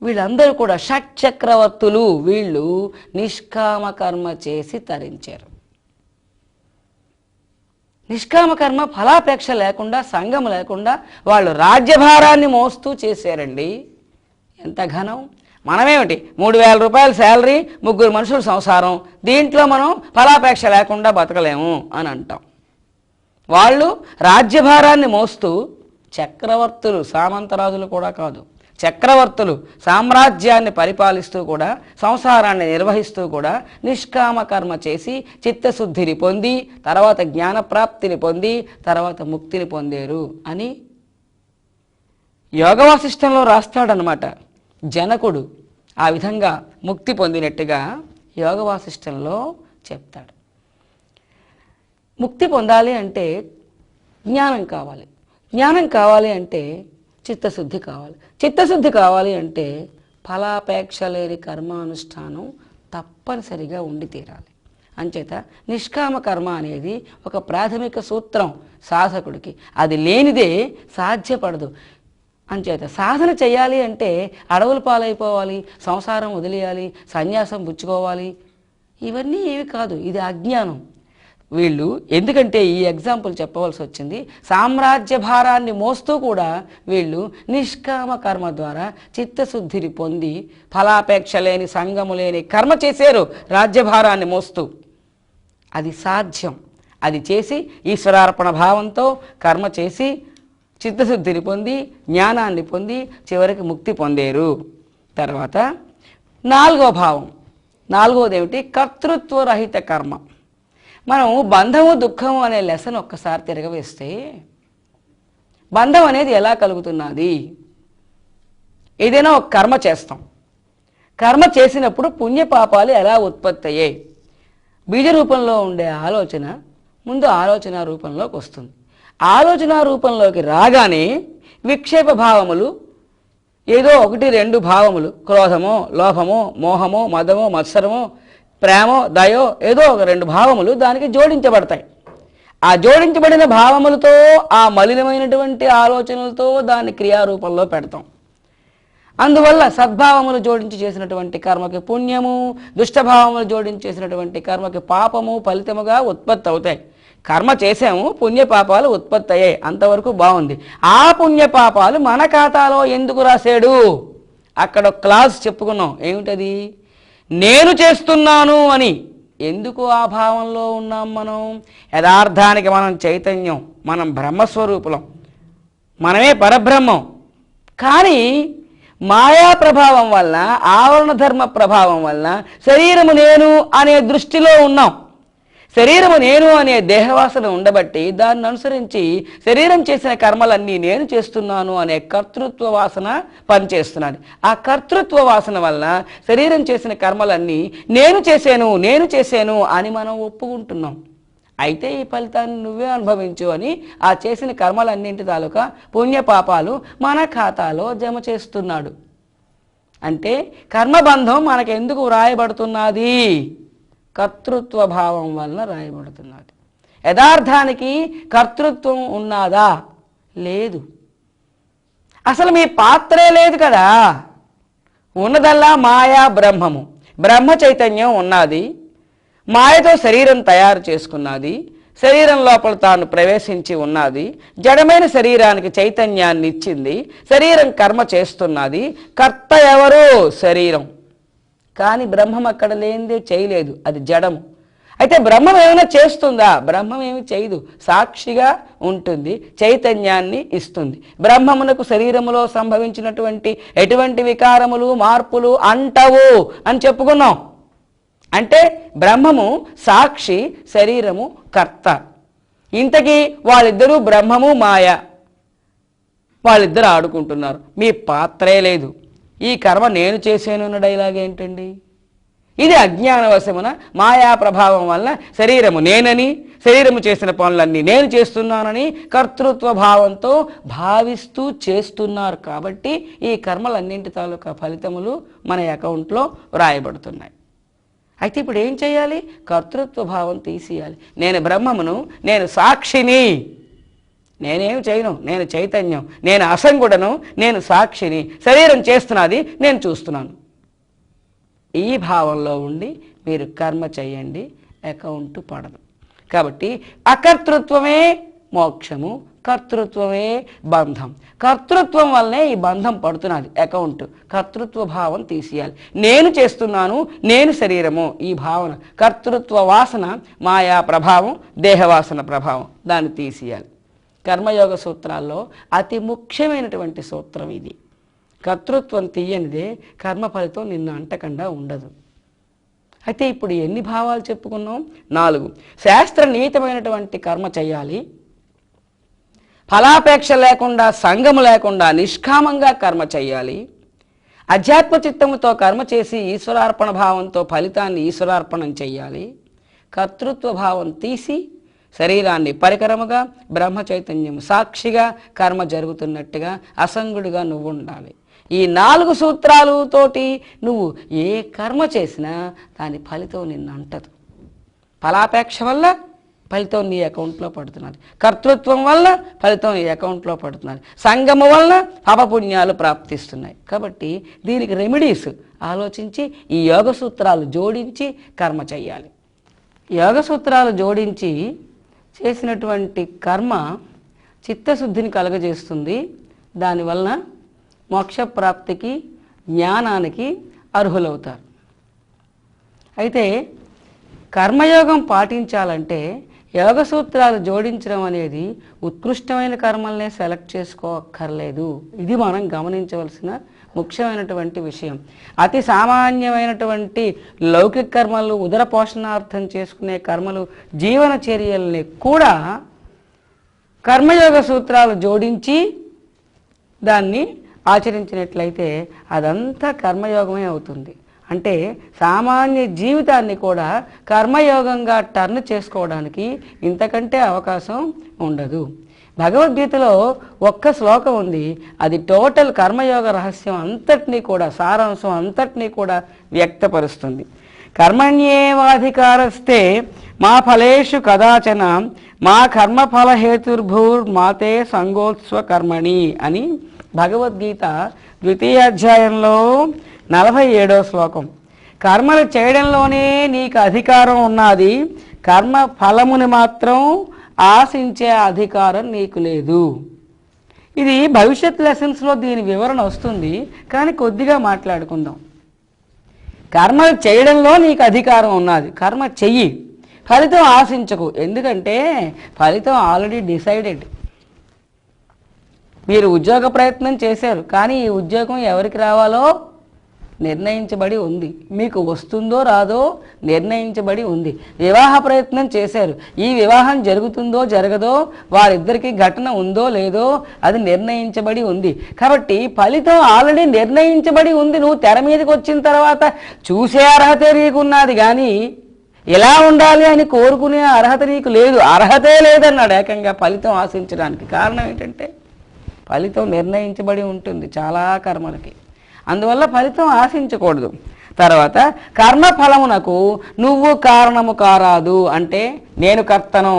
వీళ్ళందరూ కూడా షట్చక్రవర్తులు. వీళ్ళు నిష్కామ కర్మ చేసి తరించారు. నిష్కామ కర్మ ఫలాపేక్ష లేకుండా, సంగం లేకుండా వాళ్ళు రాజ్యభారాన్ని మోస్తూ చేశారండి. ఎంత ఘనం! మనమేమిటి 3,000 రూపాయల శాలరీ, 3 మనుషుల సంసారం, దీంట్లో మనం ఫలాపేక్ష లేకుండా బతకలేము అని అంటాం. వాళ్ళు రాజ్యభారాన్ని మోస్తూ చక్రవర్తులు, సామంతరాజులు కూడా కాదు, చక్రవర్తులు సామ్రాజ్యాన్ని పరిపాలిస్తూ కూడా, సంసారాన్ని నిర్వహిస్తూ కూడా నిష్కామ కర్మ చేసి చిత్తశుద్ధిని పొంది, తర్వాత జ్ఞానప్రాప్తిని పొంది, తర్వాత ముక్తిని పొందేరు అని యోగవాసిష్టంలో రాస్తాడనమాట. జనకుడు ఆ విధంగా ముక్తి పొందినట్టుగా యోగవాసిష్టంలో చెప్తాడు. ముక్తి పొందాలి అంటే జ్ఞానం కావాలి, జ్ఞానం కావాలి అంటే చిత్తశుద్ధి కావాలి, చిత్తశుద్ధి కావాలి అంటే ఫలాపేక్ష లేని కర్మానుష్ఠానం తప్పనిసరిగా ఉండి తీరాలి. అంచేత నిష్కామ కర్మ అనేది ఒక ప్రాథమిక సూత్రం సాధకుడికి. అది లేనిదే సాధ్యపడదు. అంచేత సాధన చేయాలి అంటే అడవుల పాలైపోవాలి, సంసారం వదిలేయాలి, సన్యాసం పుచ్చుకోవాలి, ఇవన్నీ ఏవి కాదు. ఇది అజ్ఞానం. వీళ్ళు ఎందుకంటే ఈ ఎగ్జాంపుల్ చెప్పవలసి వచ్చింది, సామ్రాజ్య భారాన్ని మోస్తూ కూడా వీళ్ళు నిష్కామ కర్మ ద్వారా చిత్తశుద్ధిని పొంది ఫలాపేక్ష లేని, సంగము లేని కర్మ చేశారు రాజ్యభారాన్ని మోస్తూ. అది సాధ్యం. అది చేసి ఈశ్వరార్పణ భావంతో కర్మ చేసి చిత్తశుద్ధిని పొంది జ్ఞానాన్ని పొంది చివరికి ముక్తి పొందేరు. తర్వాత 4వ భావం, 4వది ఏమిటి? కర్తృత్వరహిత కర్మ. మనం బంధము దుఃఖము అనే లెసన్ ఒక్కసారి తిరగవేస్తే బంధం అనేది ఎలా కలుగుతున్నది? ఏదైనా ఒక కర్మ చేస్తాం, కర్మ చేసినప్పుడు పుణ్యపాపాలు ఎలా ఉత్పత్తి అయ్యాయి? బీజ రూపంలో ఉండే ఆలోచన ముందు ఆలోచన రూపంలోకి వస్తుంది. ఆలోచన రూపంలోకి రాగానే విక్షేప భావములు, ఏదో 1-2 భావములు, క్రోధమో లోభమో మోహమో మదమో మత్సరమో ప్రేమో దయో ఏదో 1-2 భావములు దానికి జోడించబడతాయి. ఆ జోడించబడిన భావములతో ఆ మలినమైనటువంటి ఆలోచనలతో దాన్ని క్రియారూపంలో పెడతాం. అందువల్ల సద్భావములు జోడించి చేసినటువంటి కర్మకి పుణ్యము, దుష్టభావములు జోడించి చేసినటువంటి కర్మకి పాపము ఫలితముగా ఉత్పత్తి అవుతాయి. కర్మ చేసాము, పుణ్యపాపాలు ఉత్పత్తి అయ్యాయి, అంతవరకు బాగుంది. ఆ పుణ్యపాపాలు మన ఖాతాలో ఎందుకు రాశాడు? అక్కడ ఒక క్లాస్ చెప్పుకున్నాం. ఏమిటది? నేను చేస్తున్నాను అని. ఎందుకు ఆ భావంలో ఉన్నాం మనం? యథార్థానికి మనం చైతన్యం, మనం బ్రహ్మస్వరూపులం, మనమే పరబ్రహ్మం. కానీ మాయా ప్రభావం వల్ల, ఆవరణ ధర్మ ప్రభావం వల్ల శరీరము నేను అనే దృష్టిలో ఉన్నాం. శరీరము నేను అనే దేహవాసన ఉండబట్టి దాన్ని అనుసరించి శరీరం చేసిన కర్మలన్నీ నేను చేస్తున్నాను అనే కర్తృత్వ వాసన పనిచేస్తున్నది. ఆ కర్తృత్వ వాసన వల్ల శరీరం చేసిన కర్మలన్నీ నేను చేశాను అని మనం ఒప్పుకుంటున్నాం. అయితే ఈ ఫలితాన్ని నువ్వే అనుభవించు అని ఆ చేసిన కర్మలన్నింటి తాలూకా పుణ్యపాపాలు మన ఖాతాలో జమ చేస్తున్నాడు. అంటే కర్మబంధం మనకెందుకు వ్రాయబడుతున్నది? కర్తృత్వ భావం వలన రాయబడుతున్నది. యథార్థానికి కర్తృత్వం ఉన్నదా? లేదు. అసలు మీ పాత్రే లేదు కదా. ఉన్నదల్లా మాయా బ్రహ్మము. బ్రహ్మ చైతన్యం ఉన్నది, మాయతో శరీరం తయారు చేసుకున్నది, శరీరం లోపల తాను ప్రవేశించి ఉన్నది, జడమైన శరీరానికి చైతన్యాన్ని ఇచ్చింది, శరీరం కర్మ చేస్తున్నది. కర్త ఎవరు? శరీరం. కానీ బ్రహ్మం అక్కడ లేనిదే చేయలేదు, అది జడము. అయితే బ్రహ్మం ఏమైనా చేస్తుందా? బ్రహ్మం ఏమి చేయదు, సాక్షిగా ఉంటుంది, చైతన్యాన్ని ఇస్తుంది. బ్రహ్మమునకు శరీరములో సంభవించినటువంటి ఎటువంటి వికారములు మార్పులు అంటవు అని చెప్పుకున్నాం. అంటే బ్రహ్మము సాక్షి, శరీరము కర్త. ఇంతకీ వాళ్ళిద్దరూ బ్రహ్మము మాయ, వాళ్ళిద్దరు ఆడుకుంటున్నారు. మీ పాత్రే లేదు. ఈ కర్మ నేను చేశాను అన్న డైలాగ్ ఏంటండి? ఇది అజ్ఞానవశమున మాయా ప్రభావం వల్ల శరీరము నేనని, శరీరము చేసిన పనులన్నీ నేను చేస్తున్నానని కర్తృత్వ భావంతో భావిస్తూ చేస్తున్నారు. కాబట్టి ఈ కర్మలన్నింటి తాలూకా ఫలితములు మన అకౌంట్లో వ్రాయబడుతున్నాయి. అయితే ఇప్పుడు ఏం చేయాలి? కర్తృత్వ భావం తీసేయాలి. నేను బ్రహ్మమును, నేను సాక్షిని, నేనేం చేయను, నేను చైతన్యం, నేను అసంగుడను, నేను సాక్షిని, శరీరం చేస్తున్నది, నేను చూస్తున్నాను. ఈ భావంలో ఉండి మీరు కర్మ చేయండి, అకౌంట్ పడదు. కాబట్టి అకర్తృత్వమే మోక్షము, కర్తృత్వమే బంధం. కర్తృత్వం వల్లనే ఈ బంధం పడుతున్నది అకౌంట్. కర్తృత్వ భావం తీసేయాలి. నేను చేస్తున్నాను, నేను శరీరము, ఈ భావన, కర్తృత్వ వాసన మాయా ప్రభావం, దేహవాసన ప్రభావం, దాన్ని తీసేయాలి. కర్మయోగ సూత్రాల్లో అతి ముఖ్యమైనటువంటి సూత్రం ఇది. కర్తృత్వం తీయనిదే కర్మ ఫలితం నిన్ను అంటకుండా ఉండదు. అయితే ఇప్పుడు ఎన్ని భావాలు చెప్పుకున్నాం? 4. శాస్త్రనీతమైనటువంటి కర్మ చేయాలి, ఫలాపేక్ష లేకుండా, సంగము లేకుండా నిష్కామంగా కర్మ చేయాలి, అధ్యాత్మ చిత్తముతో కర్మ చేసి ఈశ్వరార్పణ భావంతో ఫలితాన్ని ఈశ్వరార్పణం చేయాలి, కర్తృత్వ భావం తీసి శరీరాన్ని పరికరముగా, బ్రహ్మ చైతన్యం సాక్షిగా, కర్మ జరుగుతున్నట్టుగా అసంగుడిగా నువ్వు ఉండాలి. ఈ 4 సూత్రాలతోటి నువ్వు ఏ కర్మ చేసినా దాని ఫలితం నిన్ను అంటదు. ఫలాపేక్ష వల్ల ఫలితం నీ అకౌంట్లో పడుతున్నది, కర్తృత్వం వల్ల ఫలితం నీ అకౌంట్లో పడుతున్నది, సంగము వల్ల పాపపుణ్యాలు ప్రాప్తిస్తున్నాయి. కాబట్టి దీనికి రెమెడీస్ ఆలోచించి ఈ యోగ సూత్రాలు జోడించి కర్మ చేయాలి. యోగ సూత్రాలు జోడించి చేసినటువంటి కర్మ చిత్తశుద్ధిని కలగజేస్తుంది. దానివలన మోక్షప్రాప్తికి, జ్ఞానానికి అర్హులవుతారు. అయితే కర్మయోగం పాటించాలంటే యోగ సూత్రాలు జోడించడం అనేది ఉత్కృష్టమైన కర్మల్నే సెలెక్ట్ చేసుకోక్కర్లేదు. ఇది మనం గమనించవలసిన ముఖ్యమైనటువంటి విషయం. అతి సామాన్యమైనటువంటి లౌకిక కర్మలు, ఉదర పోషణార్థం చేసుకునే కర్మలు, జీవన చర్యల్ని కూడా కర్మయోగ సూత్రాలు జోడించి దాన్ని ఆచరించినట్లయితే అదంతా కర్మయోగమే అవుతుంది. అంటే సామాన్య జీవితాన్ని కూడా కర్మయోగంగా టర్న్ చేసుకోవడానికి ఇంతకంటే అవకాశం ఉండదు. భగవద్గీతలో ఒక్క శ్లోకం ఉంది, అది టోటల్ కర్మయోగ రహస్యం అంతటినీ కూడా, సారాంశం అంతటినీ కూడా వ్యక్తపరుస్తుంది. కర్మణ్యేవాధికారస్తే మా ఫలేషు కదాచన మా కర్మఫల హేతుర్భూర్మాతే సంగోత్స్వ కర్మణి అని భగవద్గీత 2వ అధ్యాయంలో 47వ శ్లోకం. కర్మలు చేయడంలోనే నీకు అధికారం ఉన్నది, కర్మ ఫలముని మాత్రం ఆశించే అధికారం నీకు లేదు. ఇది భవిష్యత్ లెసన్స్లో దీని వివరణ వస్తుంది, కానీ కొద్దిగా మాట్లాడుకుందాం. కర్మలు చేయడంలో నీకు అధికారం ఉన్నది, కర్మ చెయ్యి, ఫలితం ఆశించకు. ఎందుకంటే ఫలితం ఆల్రెడీ డిసైడెడ్. మీరు ఉద్యోగ ప్రయత్నం చేశారు, కానీ ఈ ఉద్యోగం ఎవరికి రావాలో నిర్ణయించబడి ఉంది, మీకు వస్తుందో రాదో నిర్ణయించబడి ఉంది. వివాహ ప్రయత్నం చేశారు, ఈ వివాహం జరుగుతుందో జరగదో, వారిద్దరికీ ఘటన ఉందో లేదో అది నిర్ణయించబడి ఉంది. కాబట్టి ఫలితం ఆల్రెడీ నిర్ణయించబడి ఉంది. నువ్వు తెర మీదకి వచ్చిన తర్వాత చూసే అర్హతే నీకున్నది, కానీ ఎలా ఉండాలి అని కోరుకునే అర్హత నీకు లేదు. అర్హతే లేదన్నాడు ఏకంగా ఫలితం ఆశించడానికి. కారణం ఏంటంటే ఫలితం నిర్ణయించబడి ఉంటుంది చాలా కర్మలకి, అందువల్ల ఫలితం ఆశించకూడదు. తర్వాత కర్మఫలమునకు నువ్వు కారణము కారాదు. అంటే నేను కర్తను,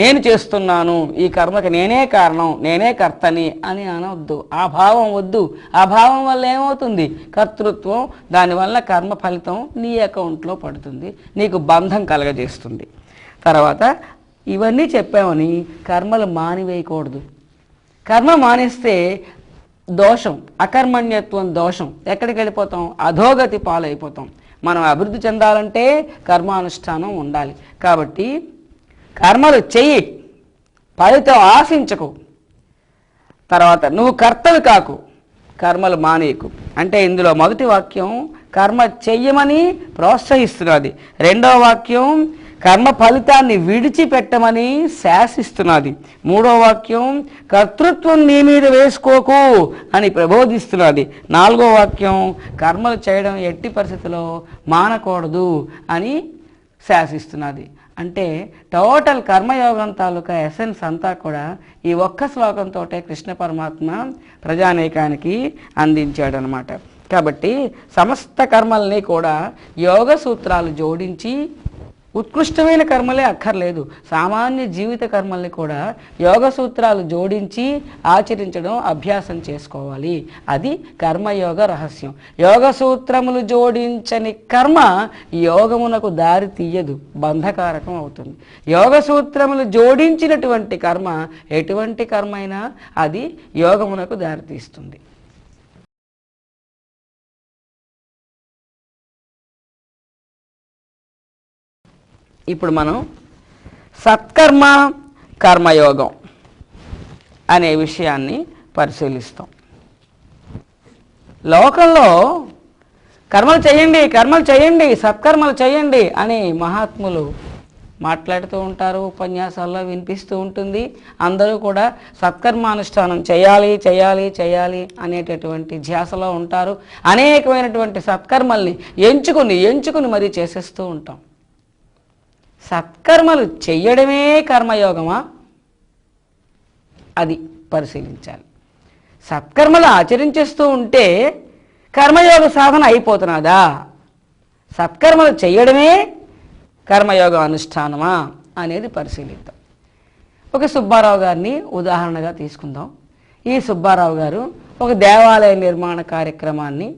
నేను చేస్తున్నాను, ఈ కర్మకి నేనే కారణం, నేనే కర్తని అని అనవద్దు. ఆ భావం వద్దు. ఆ భావం వల్ల ఏమవుతుంది? కర్తృత్వం, దానివల్ల కర్మ ఫలితం నీ అకౌంట్లో పడుతుంది, నీకు బంధం కలగజేస్తుంది. తర్వాత ఇవన్నీ చెప్పామని కర్మలు మానివేయకూడదు. కర్మ మానేస్తే దోషం, అకర్మణ్యత్వం దోషం. ఎక్కడికి వెళ్ళిపోతాం? అధోగతి పాలైపోతాం. మనం అభివృద్ధి చెందాలంటే కర్మానుష్ఠానం ఉండాలి. కాబట్టి కర్మలు చెయ్యి, ఫలితం ఆశించకు. తర్వాత నువ్వు కర్తవి కాకు, కర్మలు మానేయకు. అంటే ఇందులో మొదటి వాక్యం కర్మ చెయ్యమని ప్రోత్సహిస్తున్నది, రెండవ వాక్యం కర్మ ఫలితాన్ని విడిచిపెట్టమని శాసిస్తున్నది, మూడో వాక్యం కర్తృత్వం నీ మీద వేసుకోకు అని ప్రబోధిస్తున్నది, నాలుగో వాక్యం కర్మలు చేయడం ఎట్టి పరిస్థితిలో మానకూడదు అని శాసిస్తున్నది. అంటే టోటల్ కర్మయోగం తాలూకా ఎసెన్స్ అంతా కూడా ఈ ఒక్క శ్లోకంతో కృష్ణ పరమాత్మ ప్రజానేకానికి అందించాడనమాట. కాబట్టి సమస్త కర్మల్ని కూడా యోగ సూత్రాలు జోడించి, ఉత్కృష్టమైన కర్మలే అక్కర్లేదు, సామాన్య జీవిత కర్మల్ని కూడా యోగ సూత్రాలు జోడించి ఆచరించడం అభ్యాసం చేసుకోవాలి. అది కర్మయోగ రహస్యం. యోగ సూత్రములు జోడించని కర్మ యోగమునకు దారి తీయదు, బంధకారకం అవుతుంది. యోగ సూత్రములు జోడించినటువంటి కర్మ ఎటువంటి కర్మ అయినా అది యోగమునకు దారితీస్తుంది. ఇప్పుడు మనం సత్కర్మ కర్మయోగం అనే విషయాన్ని పరిశీలిస్తాం. లోకంలో కర్మలు చేయండి, కర్మలు చేయండి, సత్కర్మలు చేయండి అని మహాత్ములు మాట్లాడుతూ ఉంటారు, ఉపన్యాసాల్లో వినిపిస్తూ ఉంటుంది. అందరూ కూడా సత్కర్మానుష్ఠానం చేయాలి చేయాలి చేయాలి అనేటటువంటి ధ్యాసలో ఉంటారు. అనేకమైనటువంటి సత్కర్మల్ని ఎంచుకుని మరీ చేసేస్తూ ఉంటాం. సత్కర్మలు చెయ్యడమే కర్మయోగమా? అది పరిశీలించాలి. సత్కర్మలు ఆచరించేస్తూ ఉంటే కర్మయోగ సాధన అయిపోతున్నదా? సత్కర్మలు చెయ్యడమే కర్మయోగ అనుష్ఠానమా అనేది పరిశీలిద్దాం. ఒక సుబ్బారావు గారిని ఉదాహరణగా తీసుకుందాం. ఈ సుబ్బారావు గారు ఒక దేవాలయ నిర్మాణ కార్యక్రమాన్ని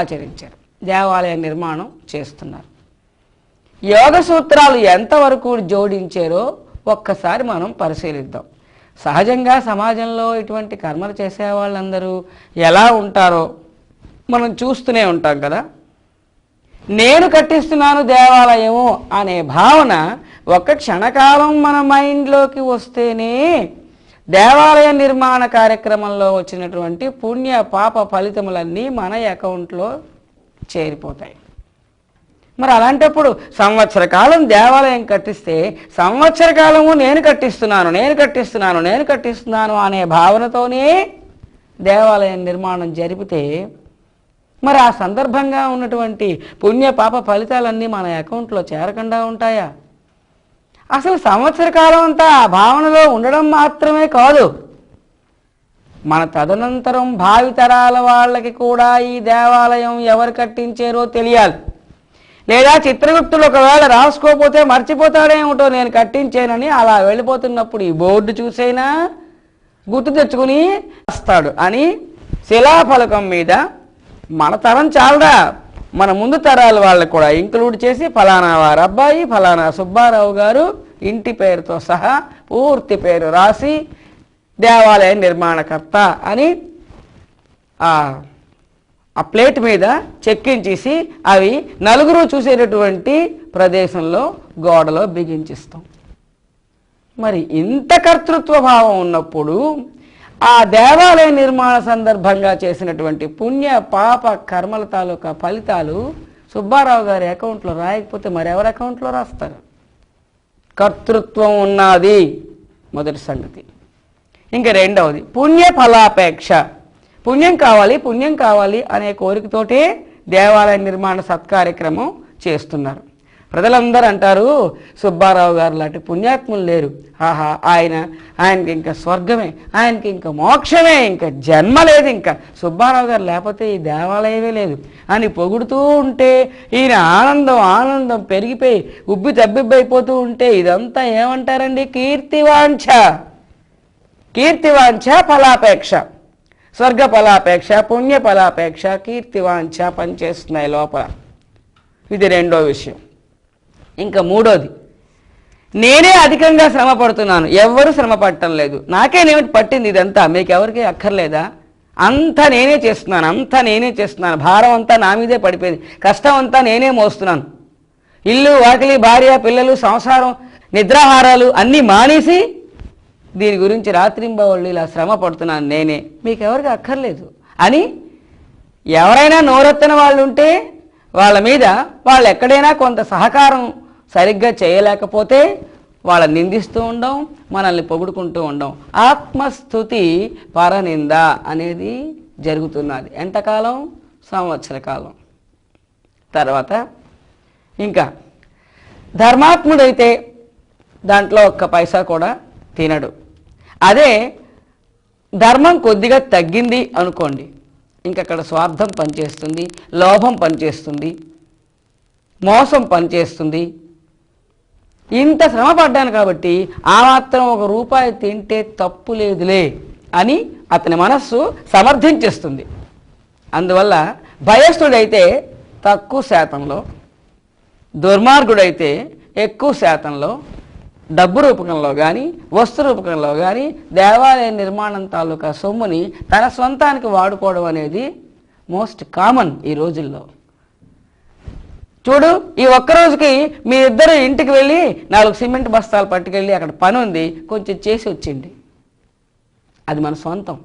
ఆచరించారు. దేవాలయ నిర్మాణం చేస్తున్నారు. యోగ సూత్రాలు ఎంతవరకు జోడించారో ఒక్కసారి మనం పరిశీలిద్దాం. సహజంగా సమాజంలో ఇటువంటి కర్మలు చేసే వాళ్ళందరూ ఎలా ఉంటారో మనం చూస్తూనే ఉంటాం కదా. నేను కట్టిస్తున్నాను దేవాలయము అనే భావన ఒక్క క్షణకాలం మన మైండ్లోకి వస్తేనే దేవాలయ నిర్మాణ కార్యక్రమంలో వచ్చినటువంటి పుణ్య పాప ఫలితములన్నీ మన అకౌంట్లో చేరిపోతాయి. మరి అలాంటప్పుడు సంవత్సర కాలం దేవాలయం కట్టిస్తే సంవత్సర కాలము నేను కట్టిస్తున్నాను అనే భావనతోనే దేవాలయం నిర్మాణం జరిపితే మరి ఆ సందర్భంగా ఉన్నటువంటి పుణ్య పాప ఫలితాలన్నీ మన అకౌంట్లో చేరకుండా ఉంటాయా? అసలు సంవత్సర కాలం అంతా ఆ భావనలో ఉండడం మాత్రమే కాదు, మన తదనంతరం భావితరాల వాళ్ళకి కూడా ఈ దేవాలయం ఎవరు కట్టించారో తెలియాలి. లేదా చిత్రగుప్తులు ఒకవేళ రాసుకోపోతే మర్చిపోతాడేమిటో నేను కట్టించానని అలా వెళ్ళిపోతున్నప్పుడు ఈ బోర్డు చూసైనా గుర్తు తెచ్చుకుని వస్తాడు అని శిలాఫలకం మీద మన తరం చాలదా, మన ముందు తరాల వాళ్ళకు కూడా ఇంక్లూడ్ చేసి ఫలానా వారి అబ్బాయి ఫలానా సుబ్బారావు గారు ఇంటి పేరుతో సహా పూర్తి పేరు రాసి దేవాలయ నిర్మాణకర్త అని ఆ ప్లేట్ మీద చెక్కించేసి అవి నలుగురు చూసేటటువంటి ప్రదేశంలో గోడలో బిగించిస్తాం. మరి ఇంత కర్తృత్వ భావం ఉన్నప్పుడు ఆ దేవాలయ నిర్మాణ సందర్భంగా చేసినటువంటి పుణ్య పాప కర్మల తాలూకా ఫలితాలు సుబ్బారావు గారి అకౌంట్లో రాయకపోతే మరెవరి అకౌంట్లో రాస్తారు? కర్తృత్వం ఉన్నది మొదటి సంగతి. ఇంకా రెండవది పుణ్య ఫలాపేక్ష. పుణ్యం కావాలి అనే కోరికతోటే దేవాలయ నిర్మాణ సత్కార్యక్రమం చేస్తున్నారు. ప్రజలందరూ అంటారు సుబ్బారావు గారు లాంటి పుణ్యాత్ములు లేరు, ఆహా ఆయనకి ఇంకా స్వర్గమే, ఆయనకి ఇంకా మోక్షమే, ఇంకా జన్మ లేదు, ఇంకా సుబ్బారావు గారు లేకపోతే ఈ దేవాలయమే లేదు అని పొగుడుతూ ఉంటే ఈయన ఆనందం పెరిగిపోయి ఉబ్బి తబ్బిబ్బైపోతూ ఉంటే ఇదంతా ఏమంటారండి? కీర్తివాంఛ ఫలాపేక్ష. స్వర్గ ఫలాపేక్ష, పుణ్య ఫలాపేక్ష, కీర్తివాంఛ పనిచేస్తున్నాయి లోపల. ఇది రెండో విషయం. ఇంకా మూడోది, నేనే అధికంగా శ్రమ పడుతున్నాను, ఎవరు శ్రమ పడటం లేదు, నాకేనేమిటి పట్టింది ఇదంతా, మీకు ఎవరికి అక్కర్లేదా? అంతా నేనే చేస్తున్నాను, భారం అంతా నా మీదే పడిపోయింది, కష్టం అంతా నేనే మోస్తున్నాను, ఇల్లు వాకిలి భార్య పిల్లలు సంసారం నిద్రాహారాలు అన్నీ మానేసి దీని గురించి రాత్రింబవళ్ళు ఇలా శ్రమ పడుతున్నాను నేనే, మీకెవరికి అక్కర్లేదు అని ఎవరైనా నోరెత్తన వాళ్ళు ఉంటే వాళ్ళ మీద వాళ్ళు ఎక్కడైనా కొంత సహకారం సరిగ్గా చేయలేకపోతే వాళ్ళని నిందిస్తూ ఉండం, మనల్ని పొగుడుకుంటూ ఉండం. ఆత్మస్థుతి పరనింద అనేది జరుగుతున్నది. ఎంతకాలం? సంవత్సర కాలం. తర్వాత ఇంకా ధర్మాత్ముడైతే దాంట్లో ఒక్క పైసా కూడా తినడు. అదే ధర్మం కొద్దిగా తగ్గింది అనుకోండి, ఇంకక్కడ స్వార్థం పనిచేస్తుంది, లోభం పనిచేస్తుంది, మోసం పనిచేస్తుంది. ఇంత శ్రమ పడ్డాను కాబట్టి ఆ మాత్రం ₹1 తింటే తప్పు లేదులే అని అతని మనస్సు సమర్థించేస్తుంది. అందువల్ల భయస్థుడైతే తక్కువ శాతంలో, దుర్మార్గుడైతే ఎక్కువ శాతంలో డబ్బు రూపకంలో కానీ వస్తు రూపకంలో కానీ దేవాలయ నిర్మాణం తాలూకా సొమ్ముని తన సొంతానికి వాడుకోవడం అనేది మోస్ట్ కామన్ ఈ రోజుల్లో. చూడు, ఈ ఒక్కరోజుకి మీ ఇద్దరు ఇంటికి వెళ్ళి 4 సిమెంట్ బస్తాలు పట్టుకెళ్ళి అక్కడ పని ఉంది కొంచెం చేసి వచ్చింది, అది మన సొంతం.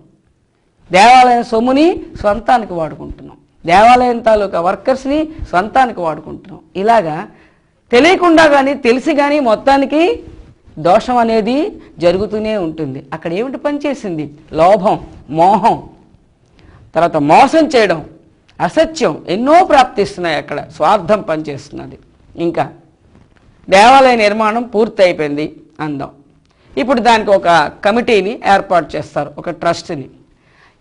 దేవాలయం సొమ్ముని సొంతానికి వాడుకుంటున్నాం, దేవాలయం తాలూకా వర్కర్స్ని సొంతానికి వాడుకుంటున్నాం. ఇలాగా తెలియకుండా కానీ తెలిసి కానీ మొత్తానికి దోషం అనేది జరుగుతూనే ఉంటుంది. అక్కడ ఏమిటి పనిచేసింది? లోభం, మోహం, తర్వాత మోసం చేయడం, అసత్యం ఎన్నో ప్రాప్తిస్తున్నాయి. అక్కడ స్వార్థం పనిచేస్తున్నది. ఇంకా దేవాలయ నిర్మాణం పూర్తి అయిపోయింది అందాం. ఇప్పుడు దానికి ఒక కమిటీని ఏర్పాటు చేస్తారు, ఒక ట్రస్ట్ని.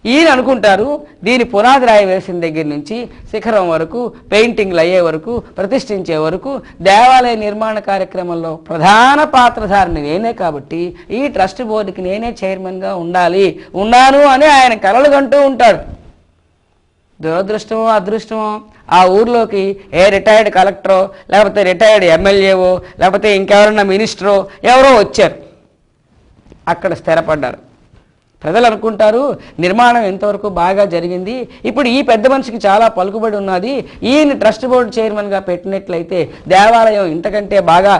ఈయన అనుకుంటారు దీని పునాది రాయి వేసిన దగ్గర నుంచి శిఖరం వరకు, పెయింటింగ్లు అయ్యే వరకు, ప్రతిష్ఠించే వరకు దేవాలయ నిర్మాణ కార్యక్రమంలో ప్రధాన పాత్రధారిని నేనే కాబట్టి ఈ ట్రస్ట్ బోర్డుకి నేనే చైర్మన్గా ఉన్నాను అని ఆయన కలలు కంటూ ఉంటాడు. దురదృష్టమో అదృష్టమో ఆ ఊర్లోకి ఏ రిటైర్డ్ కలెక్టరో లేకపోతే రిటైర్డ్ ఎమ్మెల్యేవో లేకపోతే ఇంకెవరన్నా మినిస్టరో ఎవరో వచ్చారు, అక్కడ స్థిరపడ్డారు. ప్రజలు అనుకుంటారు నిర్మాణం ఎంతవరకు బాగా జరిగింది, ఇప్పుడు ఈ పెద్ద మనిషికి చాలా పలుకుబడి ఉన్నది, ఈయన ట్రస్ట్ బోర్డు చైర్మన్గా పెట్టినట్లయితే దేవాలయం ఇంతకంటే బాగా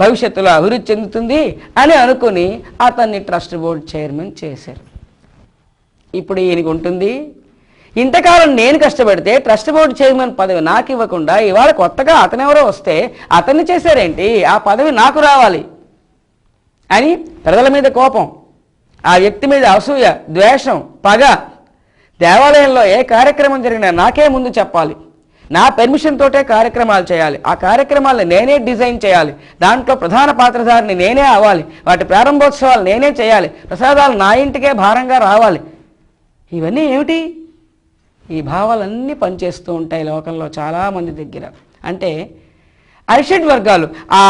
భవిష్యత్తులో అభివృద్ధి చెందుతుంది అని అనుకుని అతన్ని ట్రస్ట్ బోర్డు చైర్మన్ చేశారు. ఇప్పుడు ఈయనకు ఉంటుంది. ఇంతకాలం నేను కష్టపడితే ట్రస్ట్ బోర్డు చైర్మన్ పదవి నాకు ఇవ్వకుండా ఇవాళ కొత్తగా అతనెవరో వస్తే అతన్ని చేశారేంటి, ఆ పదవి నాకు రావాలి అని ప్రజల మీద కోపం, ఆ వ్యక్తి మీద అసూయ, ద్వేషం, పగ. దేవాలయంలో ఏ కార్యక్రమం జరిగినా నాకే ముందు చెప్పాలి, నా పెర్మిషన్ తోటే కార్యక్రమాలు చేయాలి, ఆ కార్యక్రమాలను నేనే డిజైన్ చేయాలి, దాంట్లో ప్రధాన పాత్రధారిని నేనే అవ్వాలి, వాటి ప్రారంభోత్సవాలు నేనే చేయాలి, ప్రసాదాలు నా ఇంటికే భారంగా రావాలి. ఇవన్నీ ఏమిటి? ఈ భావాలన్నీ పనిచేస్తూ ఉంటాయి లోకంలో చాలామంది దగ్గర. అంటే అరిషడ్ వర్గాలు, ఆ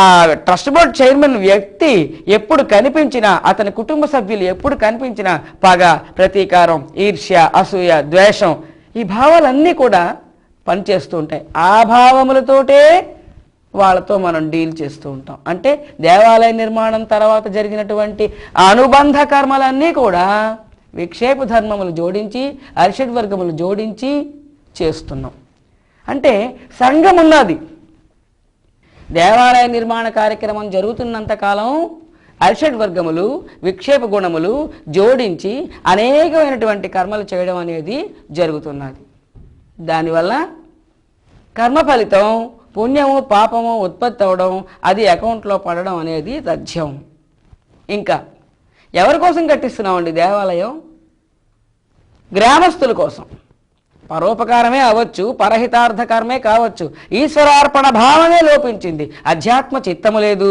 ట్రస్ట్ బోర్డ్ చైర్మన్ వ్యక్తి ఎప్పుడు కనిపించినా, అతని కుటుంబ సభ్యులు ఎప్పుడు కనిపించినా పగ, ప్రతీకారం, ఈర్ష్య, అసూయ, ద్వేషం, ఈ భావాలన్నీ కూడా పనిచేస్తూ ఉంటాయి. ఆ భావములతోటే వాళ్ళతో మనం డీల్ చేస్తూ ఉంటాం. అంటే దేవాలయ నిర్మాణం తర్వాత జరిగినటువంటి అనుబంధ కర్మలన్నీ కూడా విక్షేప ధర్మములు జోడించి, అరిషడ్ వర్గములు జోడించి చేస్తున్నాం. అంటే సంఘం ఉన్నది. దేవాలయ నిర్మాణ కార్యక్రమం జరుగుతున్నంతకాలం అరిషడ్ వర్గములు, విక్షేప గుణములు జోడించి అనేకమైనటువంటి కర్మలు చేయడం అనేది జరుగుతున్నది. దానివల్ల కర్మ ఫలితం పుణ్యము పాపము ఉత్పత్తి అవడం, అది అకౌంట్లో పడడం అనేది తథ్యం. ఇంకా ఎవరి కోసం కట్టిస్తున్నామండి దేవాలయం? గ్రామస్తుల కోసం. పరోపకారమే అవ్వచ్చు, పరహితార్థ కర్మే కావచ్చు. ఈశ్వరార్పణ భావమే లోపించింది. అధ్యాత్మ చిత్తము లేదు,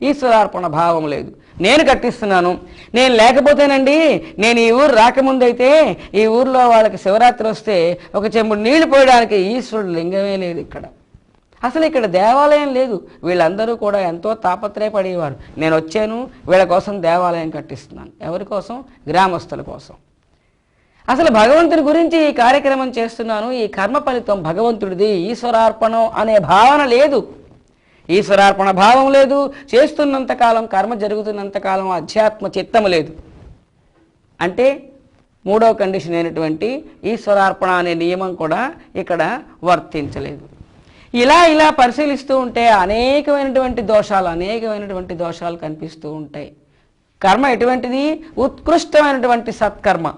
ఈశ్వరార్పణ భావం లేదు. నేను కట్టిస్తున్నాను, నేను లేకపోతేనండి, నేను ఈ ఊరు రాకముందైతే ఈ ఊర్లో వాళ్ళకి శివరాత్రి వస్తే ఒక చెంబుడు నీళ్లు పోయడానికి ఈశ్వరుడు లింగమే లేదు ఇక్కడ. అసలు ఇక్కడ దేవాలయం లేదు. వీళ్ళందరూ కూడా ఎంతో తాపత్రయపడేవారు. నేను వచ్చాను, వీళ్ళ కోసం దేవాలయం కట్టిస్తున్నాను. ఎవరి కోసం? గ్రామస్తుల కోసం. అసలు భగవంతుని గురించి ఈ కార్యక్రమం చేస్తున్నాను, ఈ కర్మ ఫలితం భగవంతుడిది, ఈశ్వరార్పణం అనే భావన లేదు. ఈశ్వరార్పణ భావం లేదు. చేస్తున్నంతకాలం, కర్మ జరుగుతున్నంతకాలం అధ్యాత్మ చిత్తము లేదు. అంటే మూడవ కండిషన్ అయినటువంటి ఈశ్వరార్పణ అనే నియమం కూడా ఇక్కడ వర్తించలేదు. ఇలా పరిశీలిస్తూ ఉంటే అనేకమైనటువంటి దోషాలు కనిపిస్తూ ఉంటాయి. కర్మ ఎటువంటిది? ఉత్కృష్టమైనటువంటి సత్కర్మ.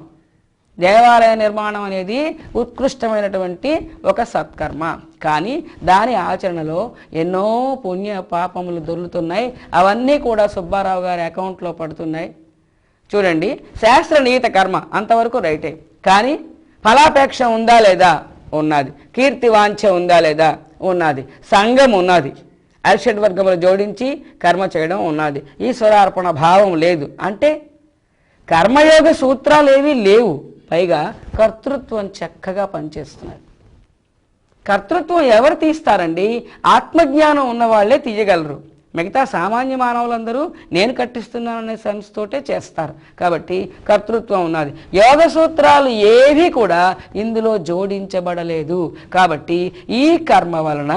దేవాలయ నిర్మాణం అనేది ఉత్కృష్టమైనటువంటి ఒక సత్కర్మ. కానీ దాని ఆచరణలో ఎన్నో పుణ్య పాపములు దొర్లుతున్నాయి. అవన్నీ కూడా సుబ్బారావు గారి అకౌంట్లో పడుతున్నాయి. చూడండి, శాస్త్రనీత కర్మ అంతవరకు రైటే. కానీ ఫలాపేక్ష ఉందా లేదా? ఉన్నది. కీర్తి వాంఛ ఉందా లేదా? ఉన్నది. సంఘం ఉన్నది. అరిషడ్ వర్గములు జోడించి కర్మ చేయడం ఉన్నది. ఈశ్వరార్పణ భావం లేదు. అంటే కర్మయోగ సూత్రాలు ఏవీ లేవు. పైగా కర్తృత్వం చక్కగా పనిచేస్తున్నది. కర్తృత్వం ఎవరు తీస్తారండి? ఆత్మజ్ఞానం ఉన్నవాళ్లే తీయగలరు. మిగతా సామాన్య మానవులందరూ నేను కట్టిస్తున్నాననే సెన్స్తోటే చేస్తారు. కాబట్టి కర్తృత్వం ఉన్నది. యోగ సూత్రాలు ఏవి కూడా ఇందులో జోడించబడలేదు. కాబట్టి ఈ కర్మ వలన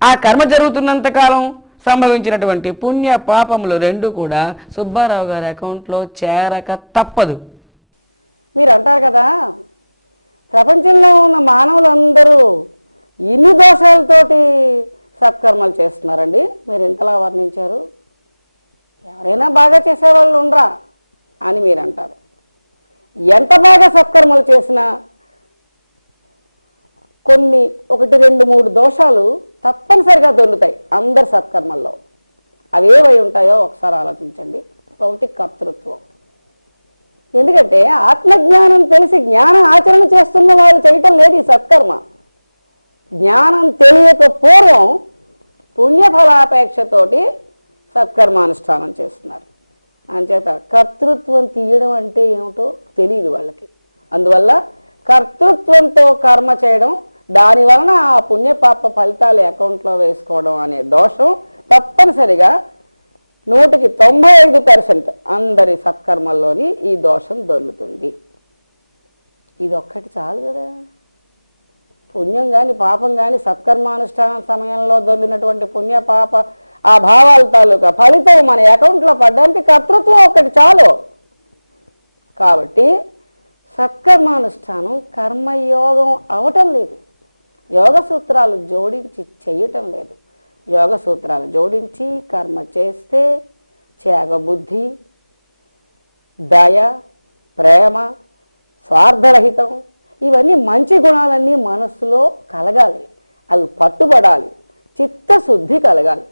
ఆ కర్మ జరుగుతున్నంతకాలం సంభవించినటువంటి పుణ్య పాపములు రెండు కూడా సుబ్బారావు గారి అకౌంట్లో చేరక తప్పదు. మీరు అంటారు కదా, ప్రపంచంలో ఉన్న మానవులందరూ ఇన్ని దోషాలతోటి సత్కర్మలు చేస్తున్నారండి, మీరు ఇంతలా వర్ణించారు, ఎవరైనా బాగా చేసేవాళ్ళు ఉండరా అని మీరు అంటారు. ఎంత బాగా సత్కర్మలు చేసినా కొన్ని 1, 2, 3 దోషాలు తప్పనిసరిగా దొరుకుతాయి అందరి సత్కర్మల్లో. అవి ఏవై ఉంటాయో ఒకసారి ఆలోచించండి. ఒకటి కర్తృత్వం. ఎందుకంటే ఆత్మజ్ఞానం తెలిసి జ్ఞాన ఆచరణ చేస్తున్న వాళ్ళు చేయటం లేదు ఈ సత్కర్మ. జ్ఞానం తెలియక పూర్వం పుణ్యఫలాపేక్షతోటి సత్కర్మానుష్ఠానం చేస్తున్నారు. అంచేత కర్తృత్వం తీయడం అంటే ఏమిటో తెలియదు వాళ్ళకి. అందువల్ల కర్తృత్వంతో కర్మ చేయడం, దాని వలన ఆ పుణ్యపాప ఫలితాలు అకౌంట్లో వేసుకోవడం అనే దోషం తప్పనిసరిగా 100కి 95% అందరి సత్కర్మల్లోని ఈ దోషం దొరుకుతుంది. ఇది ఒక్కటి చాలు కదా. పుణ్యం కానీ పాపం కానీ సత్కర్మానుష్ఠాన సమయంలో దొరికినటువంటి పుణ్య పాప ఆ భావాల తాలూకా ఫలితం మన అకౌంట్లో పడ్డానికి కర్తృత్వం ఒక్కటి చాలు. కాబట్టి సత్కర్మానుష్ఠానం కర్మయోగం అవటం లేదు. యోగ సూత్రాలు జోడించి చెయ్యటం లేదు. యోగ సూత్రాలు జోడించి కర్మ చేస్తే త్యాగబుద్ధి, దయ, ప్రేమ, స్వార్థరహితం, ఇవన్నీ మంచి గుణాలన్నీ మనస్సులో కలగాలి. అవి పట్టుబడాలి. చిత్తశుద్ధి కలగాలి.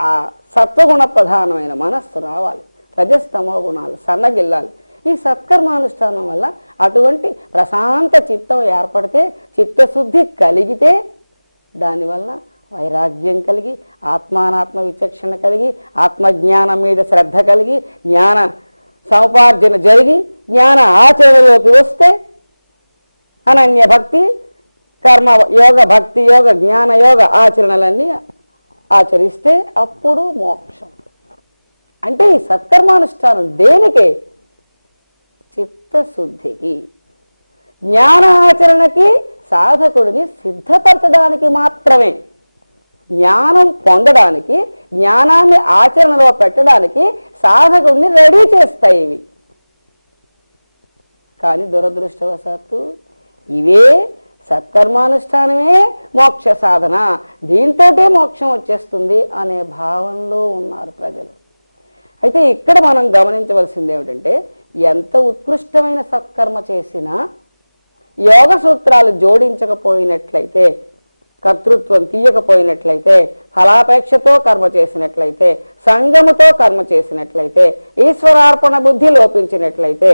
ఆ సత్వగుణ ప్రధానమైన మనస్సు రావాలి. రజస్తమో గుణాలు సన్నగిల్లాలి. ఈ సత్కర్మానుష్ఠానం వల్ల అటువంటి ప్రశాంత చిత్తం ఏర్పడితే, చిత్తశుద్ధి కలిగితే, దానివల్ల వైరాగ్యం కలిగి, ఆత్మానాత్మ విచక్షణ కలిగి, ఆత్మజ్ఞానం మీద శ్రద్ధ కలిగి, జ్ఞాన సముపార్జన జరిగి, జ్ఞాన ఆచరణలోకి వస్తే, అనన్య భక్తి, కర్మ యోగ, భక్తి యోగ, జ్ఞాన యోగ ఆచరణలన్నీ ఆచరిస్తే అప్పుడు మోక్షం. అంటే ఈ సత్కర్మానుష్ఠానం దేనికే? చిత్తశుద్ధికి, జ్ఞాన ఆచరణకి, సాధకుడిని సిద్ధపరచడానికి మాత్రమే. జ్ఞానం పొందడానికి, జ్ఞానాన్ని ఆచరణలో పెట్టడానికి సాధకుడిని రెడీ చేస్తాయి ఇవి. కానీ దురదృష్టవశాత్తు ఇవే సత్కర్మానుష్ఠానమే మోక్ష సాధన, దీంతోటే మోక్షం వచ్చేస్తుంది అనే భావంలో ఉన్నారు ప్రజలు. అయితే ఇక్కడ మనం గమనించవలసింది ఏమిటంటే, ఎంత ఉత్కృష్టమైన సత్కర్మ చేసినా యోగ సూత్రాలు జోడించకపోయినట్లయితే, కర్తృత్వం తీయకపోయినట్లయితే, ఫలాపేక్షతో కర్మ చేసినట్లయితే, సంగముతో కర్మ చేసినట్లయితే, ఈశ్వరార్పణ బుద్ధి లోపించినట్లయితే,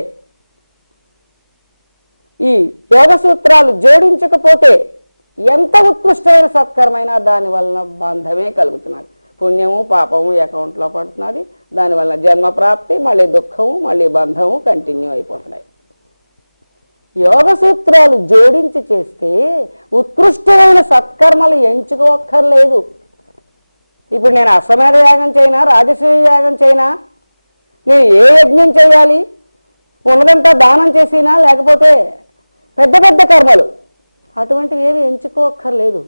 ఈ యోగ సూత్రాలు జోడించకపోతే ఎంత ఉత్కృష్టమైన సత్కర్మైనా దాని వలన బంధమే కలుగుతున్నది. పుణ్యము పాపము అకౌంట్లో పడుతున్నది. దానివల్ల జన్మ ప్రాప్తి, మళ్ళీ దుఃఖము, మళ్ళీ బంధము కంటిన్యూ అయిపోతున్నాయి. యోగ సూత్రాలు జోడించి చేస్తే ఉత్కృష్టమైన సత్కర్మలు ఎంచుకోక్కర్లేదు. ఇప్పుడు నేను అశ్వమేధ యాగం చేయనా, రాజసూయ యాగం చేయనా, నేను ఏ యజ్ఞం చేయాలి, ఉన్నదంతా దానం చేసినా, లేకపోతే పెద్ద పెద్ద కర్మలు, అటువంటివి ఏవి ఎంచుకోక్కర్లేదు.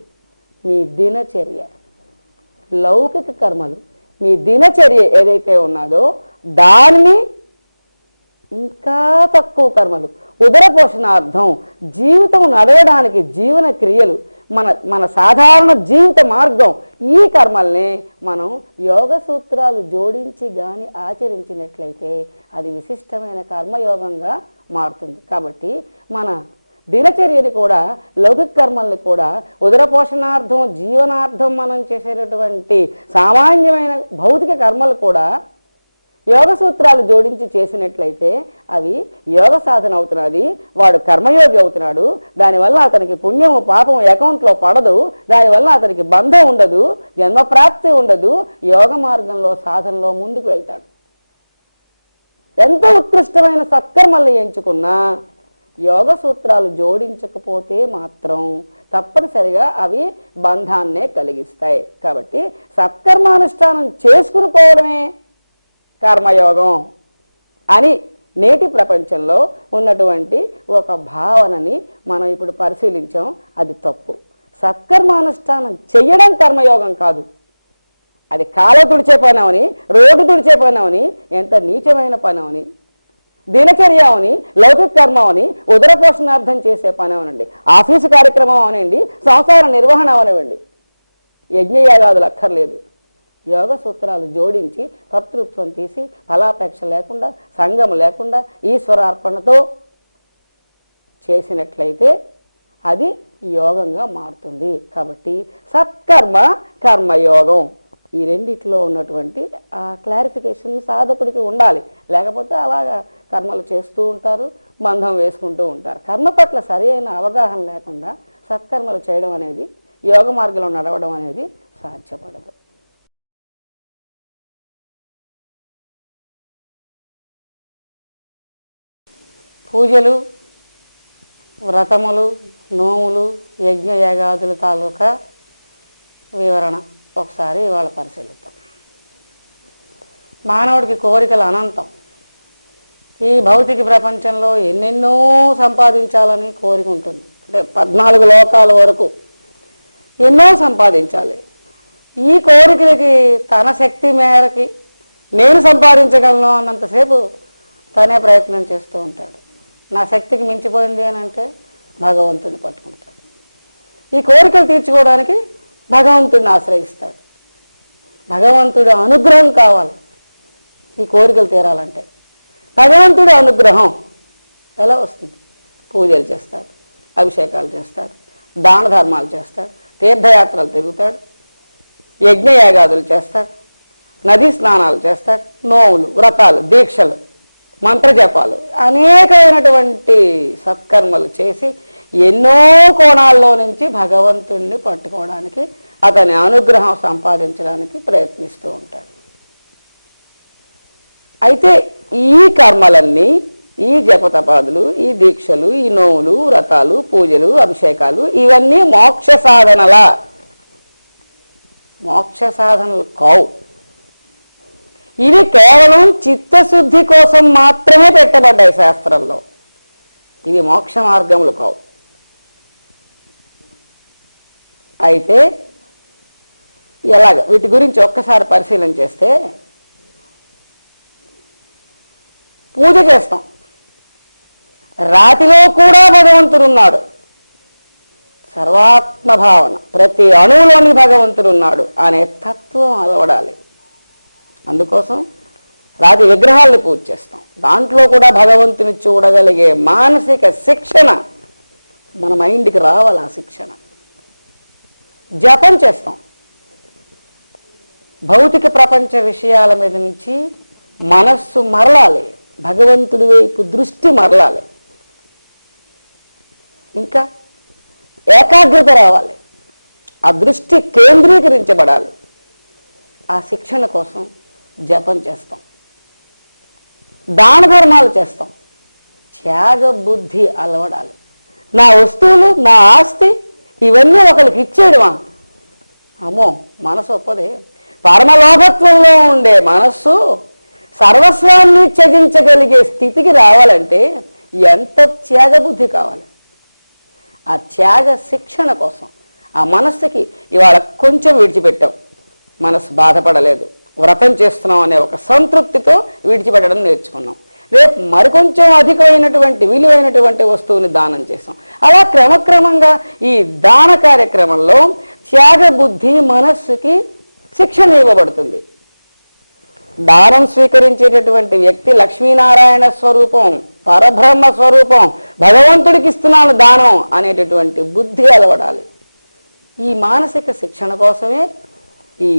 మీ దినచర్య, లౌకిక కర్మలు, మీ దినచర్య ఏదైతే ఉన్నదో దాన్ని, ఇంకా తక్కువ కర్మలు, ఉదర పోషణార్థం, జీవితం నడవడానికి జీవన క్రియలు, మన సాధారణ జీవిత మార్గం, ఈ కర్మల్ని మనం యోగ సూత్రాలు జోడించి గాని ఆచరించినట్లయితే అది విశిష్టమైన కర్మయోగంగా మారుతుంది. కాబట్టి మన దినచర్యని కూడా, లౌకిక కర్మల్ని కూడా, ఉదర పోషణార్థం, జీవనార్థం మనం చేసేటటువంటి సామాన్యమైన భౌతిక కర్మలు కూడా యోగ సూత్రాలు జోడించి చేసినట్లయితే అవి యోగ సాధన అవుతున్నది. వాడు కర్మయోగి అవుతున్నాడు. దానివల్ల అతనికి పుణ్యము పాపము అకౌంట్లో పడదు. దానివల్ల అతనికి బంధం ఉండదు, జన్మప్రాప్తి ఉండదు. యోగ మార్గంలో సాధనలో ముందుకు వెళ్తాడు. ఎంత ఉత్కృష్టమైన సత్కర్మల్ని ఎంచుకున్నా యోగ సూత్రాలు జోడించకపోతే మాత్రం తప్పనిసరిగా అవి బంధాన్నే కలిగిస్తాయి. కాబట్టి సత్కర్మానుష్ఠానం చేసుకుని పోవడమే కర్మయోగం అని నేటి ప్రపంచంలో ఉన్నటువంటి ఒక భావనని మనం ఇప్పుడు పరిశీలించాం. అది తప్పు. సత్కర్మానుష్ఠానం చెయ్యడం కర్మయోగం కాదు. అది కాలు తుడిచే పని అవని, రోడ్డు తుడిచే పని అవని, ఎంత నీచమైన పని అవని, దినచర్య అవని, లౌకిక కర్మ అవని, ఉదర పోషణార్థం చేసే పని అవనండి, ఆఫీసు కార్యక్రమం అవనండి, సంసార నిర్వహణ అవనివ్వండి, యజ్ఞయాగాదులు అక్కర్లేదు. యోగ సూత్రాలు జోడించి కర్తృత్వం తీసి, ఫలాపేక్ష లేకుండా, సంగము లేకుండా, ఈశ్వరార్పణతో చేసినట్లయితే అది యోగంగా మారుతుంది. కాబట్టి సత్కర్మ, కర్మయోగం, ఈ రెండిట్లో ఉన్నటువంటి ఆ క్లారిఫికేషన్ సాధకుడికి ఉండాలి. లేకపోతే అలాగా కర్మలు చేస్తూ ఉంటారు, బంధం వేసుకుంటూ ఉంటారు. కర్మ పట్ల సరి అయిన అవగాహన లేకుండా సత్కర్మలు చేయడం అనేది, యోగ మార్గంలో నడవడం అనేది సాధ్యపడదు. పూజలు, వ్రతములు, నోములు, యజ్ఞయాగాదుల తాలూకా వివరణ ఒకసారి ఇవాళ పరిశీలిద్దాం. మానవుడికి కోరికలు అనంతం. ఈ భౌతిక ప్రపంచంలో ఎన్నెన్నో సంపాదించాలని కోరిక ఉంటుంది. అంటే 14 లోకాల వరకు ఎన్నో సంపాదించాలి. ఈ కోరికలకి తన శక్తి మేరకి నేను సంపాదించగలను అన్నంతసేపు తనే ప్రయత్నం చేస్తూ ఉంటాడు. నా శక్తికి మించిపోయింది అని అంటే భగవంతుడిని పట్టుకుంటాడు. ఈ కోరికలు తీర్చుకోవడానికి భగవంతుడిని ఆశ్రయిస్తాడు. భగవంతుడి అనుగ్రహం కావాలి ఈ కోరికలు తీరాలంటే. భగవంతుడి అనుగ్రహం ఎలా వస్తుంది? పూజలు చేస్తాడు, అభిషేకాలు చేస్తాడు, దాన ధర్మాలు చేస్తాడు, తీర్థయాత్రలు తిరుగుతాడు, యజ్ఞయాగాదులు చేస్తాడు, నదీ స్నానాలు చేస్తాడు, నోవులు, వ్రతాలు, దీక్షలు, మంత్రజపాలు, అనేకమైనటువంటి సత్కర్మలు చేసి ఎన్నో కోణాల్లో నుంచి భగవంతుణ్ణి పట్టుకోవడానికి, అతని అనుగ్రహం సంపాదించడానికి ప్రయత్నిస్తూ ఉంటాడు. అయితే ఈ కర్మలన్నీ, ఈ జపతపాదులు, ఈ దీక్షలు, ఈ నోవులు, వ్రతాలు, పూజలు, అభిషేకాలు, ఇవన్నీ మోక్ష సాధనలా? మోక్ష సాధనలు కావు. ఇవి కేవలం చిత్తశుద్ధి కోసం మాత్రమే పెట్టబడ్డాయి శాస్త్రంలో. ఇవి మోక్ష మార్గములు కావు. అయితే ఎలాగ? వీటి గురించి ఒక్కసారి పరిశీలన చేస్తే, పూజ చేస్తాం, రాతిలో కూడా భగవంతుడు ఉన్నాడు, సర్వాత్మ భావన, ప్రతి అణువులోని భగవంతుడు ఉన్నాడు అనే తత్వం అలవడాలి. అందుకోసం రాతి విగ్రహాలను పూజ చేస్తాం. దాంట్లో కూడా భగవంతుని చూడగలిగే మానసిక శిక్షణ మన మైండ్కి రావాలి. ఆ శిక్షణ. జపం చేస్తాం, భౌతిక ప్రపంచ విషయాల మీద నుంచి మనస్సు మరలాలి, భగవంతుడి వైపు దృష్టి మరలాలి, ఇంకా ఏకాగ్రత రావాలి, ఆ దృష్టి కేంద్రీకరించబడాలి. ఆ శిక్షణ కోసం జపం చేస్తాం, దాన ధర్మాలు చేస్తాం, త్యాగ బుద్ధి అలవడాలి. నా వస్తువులు, నా ఆస్తి ఇవన్నీ ఒకరికి ఇచ్చేయడమా? అమ్మో, మనసు ఒప్పదే. పరమలోభత్వంలో ఉండే మనస్సు సర్వస్వాన్ని త్యజించగలిగే స్థితికి రావాలంటే ఎంత త్యాగ బుద్ధి కావాలి. ఆ త్యాగ శిక్షణ కోసం ఆ మనస్సుకి ఇవాళ కొంచెం విడిచిపెట్టాం, మనసు బాధపడలేదు, వ్రతం చేస్తున్నాం అనే ఒక సంతృప్తితో విడిచిపెట్టడం నేర్చుకున్నాం. రేపు మరికొంచెం అధికమైనటువంటి విలువైనటువంటి వస్తువుని దానం చేసాం. అలా క్రమక్రమంగా ఈ దాన కార్యక్రమంలో త్యాగ బుద్ధి మనస్సుకి శిక్షణ ఇవ్వబడుతుంది. దానం స్వీకరించేటటువంటి వ్యక్తి లక్ష్మీనారాయణ స్వరూపం, పరబ్రహ్మ స్వరూపం, భగవంతుడికి ఇస్తున్నాను దానం అనేటటువంటి బుద్ధి అలవడాలి. ఈ మానసిక శిక్షణ కోసమే ఈ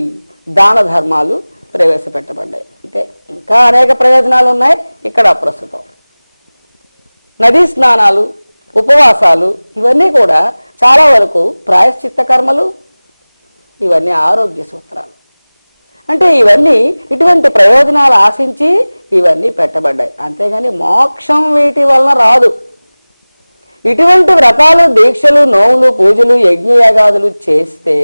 దాన ధర్మాలు ప్రవేశపెట్టబడ్డాయి. అంటే ఇంకా అనేక ప్రయోజనాలు ఉన్నాయి ఇక్కడ ప్రస్తుతం. నదీ స్నానాలు, ఉపవాసాలు ఇవన్నీ కూడా చాలా వరకు ప్రాయశ్చిత్త కర్మలు, ఇవన్నీ ఆరోగ్య సూత్రాలు. అంటే ఇవన్నీ ఇటువంటి ప్రయోజనాలు ఆశించి ఇవన్నీ పెట్టబడ్డాయి. అంతేగాని మోక్షం వీటి వలన రాదు. ఇటువంటి వ్రతాలు, దీక్షలు, నోవులు, పూజలు, యజ్ఞయాగాదులు చేస్తే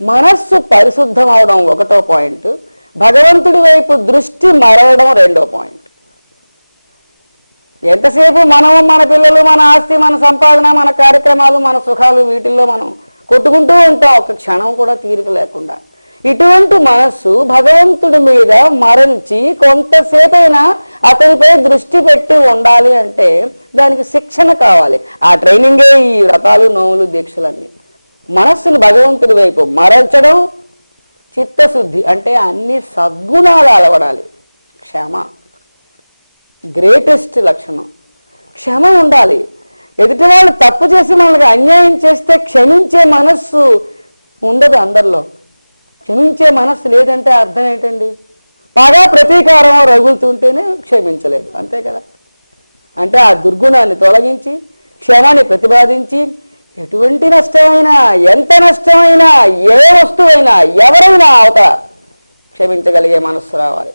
మనస్సు పరిశుద్ధం అవడం ఒకటో పాయింట్, భగవంతుడి వైపు దృష్టి మరవడం రెండో పాయింట్. ఎంతసేపు మనము, మన పిల్లలు, మన ఆస్తి, మన సంపాదన, మన కార్యక్రమాలు, మన సుఖాలు వీటిల్లో మనం కొట్టుకుంటూ ఉంటాం, ఒక క్షణం కూడా తీరిక లేకుండా. ఇటువంటి మనస్సు భగవంతుడి మీద మరల్చి కొంతసేపైనా అతనిపై దృష్టి పెట్టి ఉండాలి అంటే దానికి శిక్షణ కావాలి. ఆ ట్రైనింగే ఈ వ్రతాలు, నోవులు, దీక్షలన్నీ. మనస్సును భగవంతుడి వైపు మరల్చడం, చిత్తశుద్ధి అంటే అన్ని సద్గుణాలు అలవడాలి. క్షమ గ్రేటెస్ట్ లక్షణం. క్షమ ఉండాలి. ఎదుటి వాళ్ళు తప్పు చేసి మనకి అన్యాయం చేస్తే క్షమించే మనస్సు ఉండదు అందరిలో. క్షమించే మనస్సు లేదంటే అర్థం ఏంటండి? బాగా ప్రతీకారం రగులుతుంటేనే క్షమించలేదు, అంతే కదా. అంటే ఆ దుర్గుణాన్ని తొలగించి క్షమాన్ని ప్రతిపాదించి ఎటువంటి నష్టమైనా, ఎంత నష్టమైనా, ఏ వస్తువైనా, ఎవరైనా అవతల క్షమించగలిగే మనస్సు రావాలి.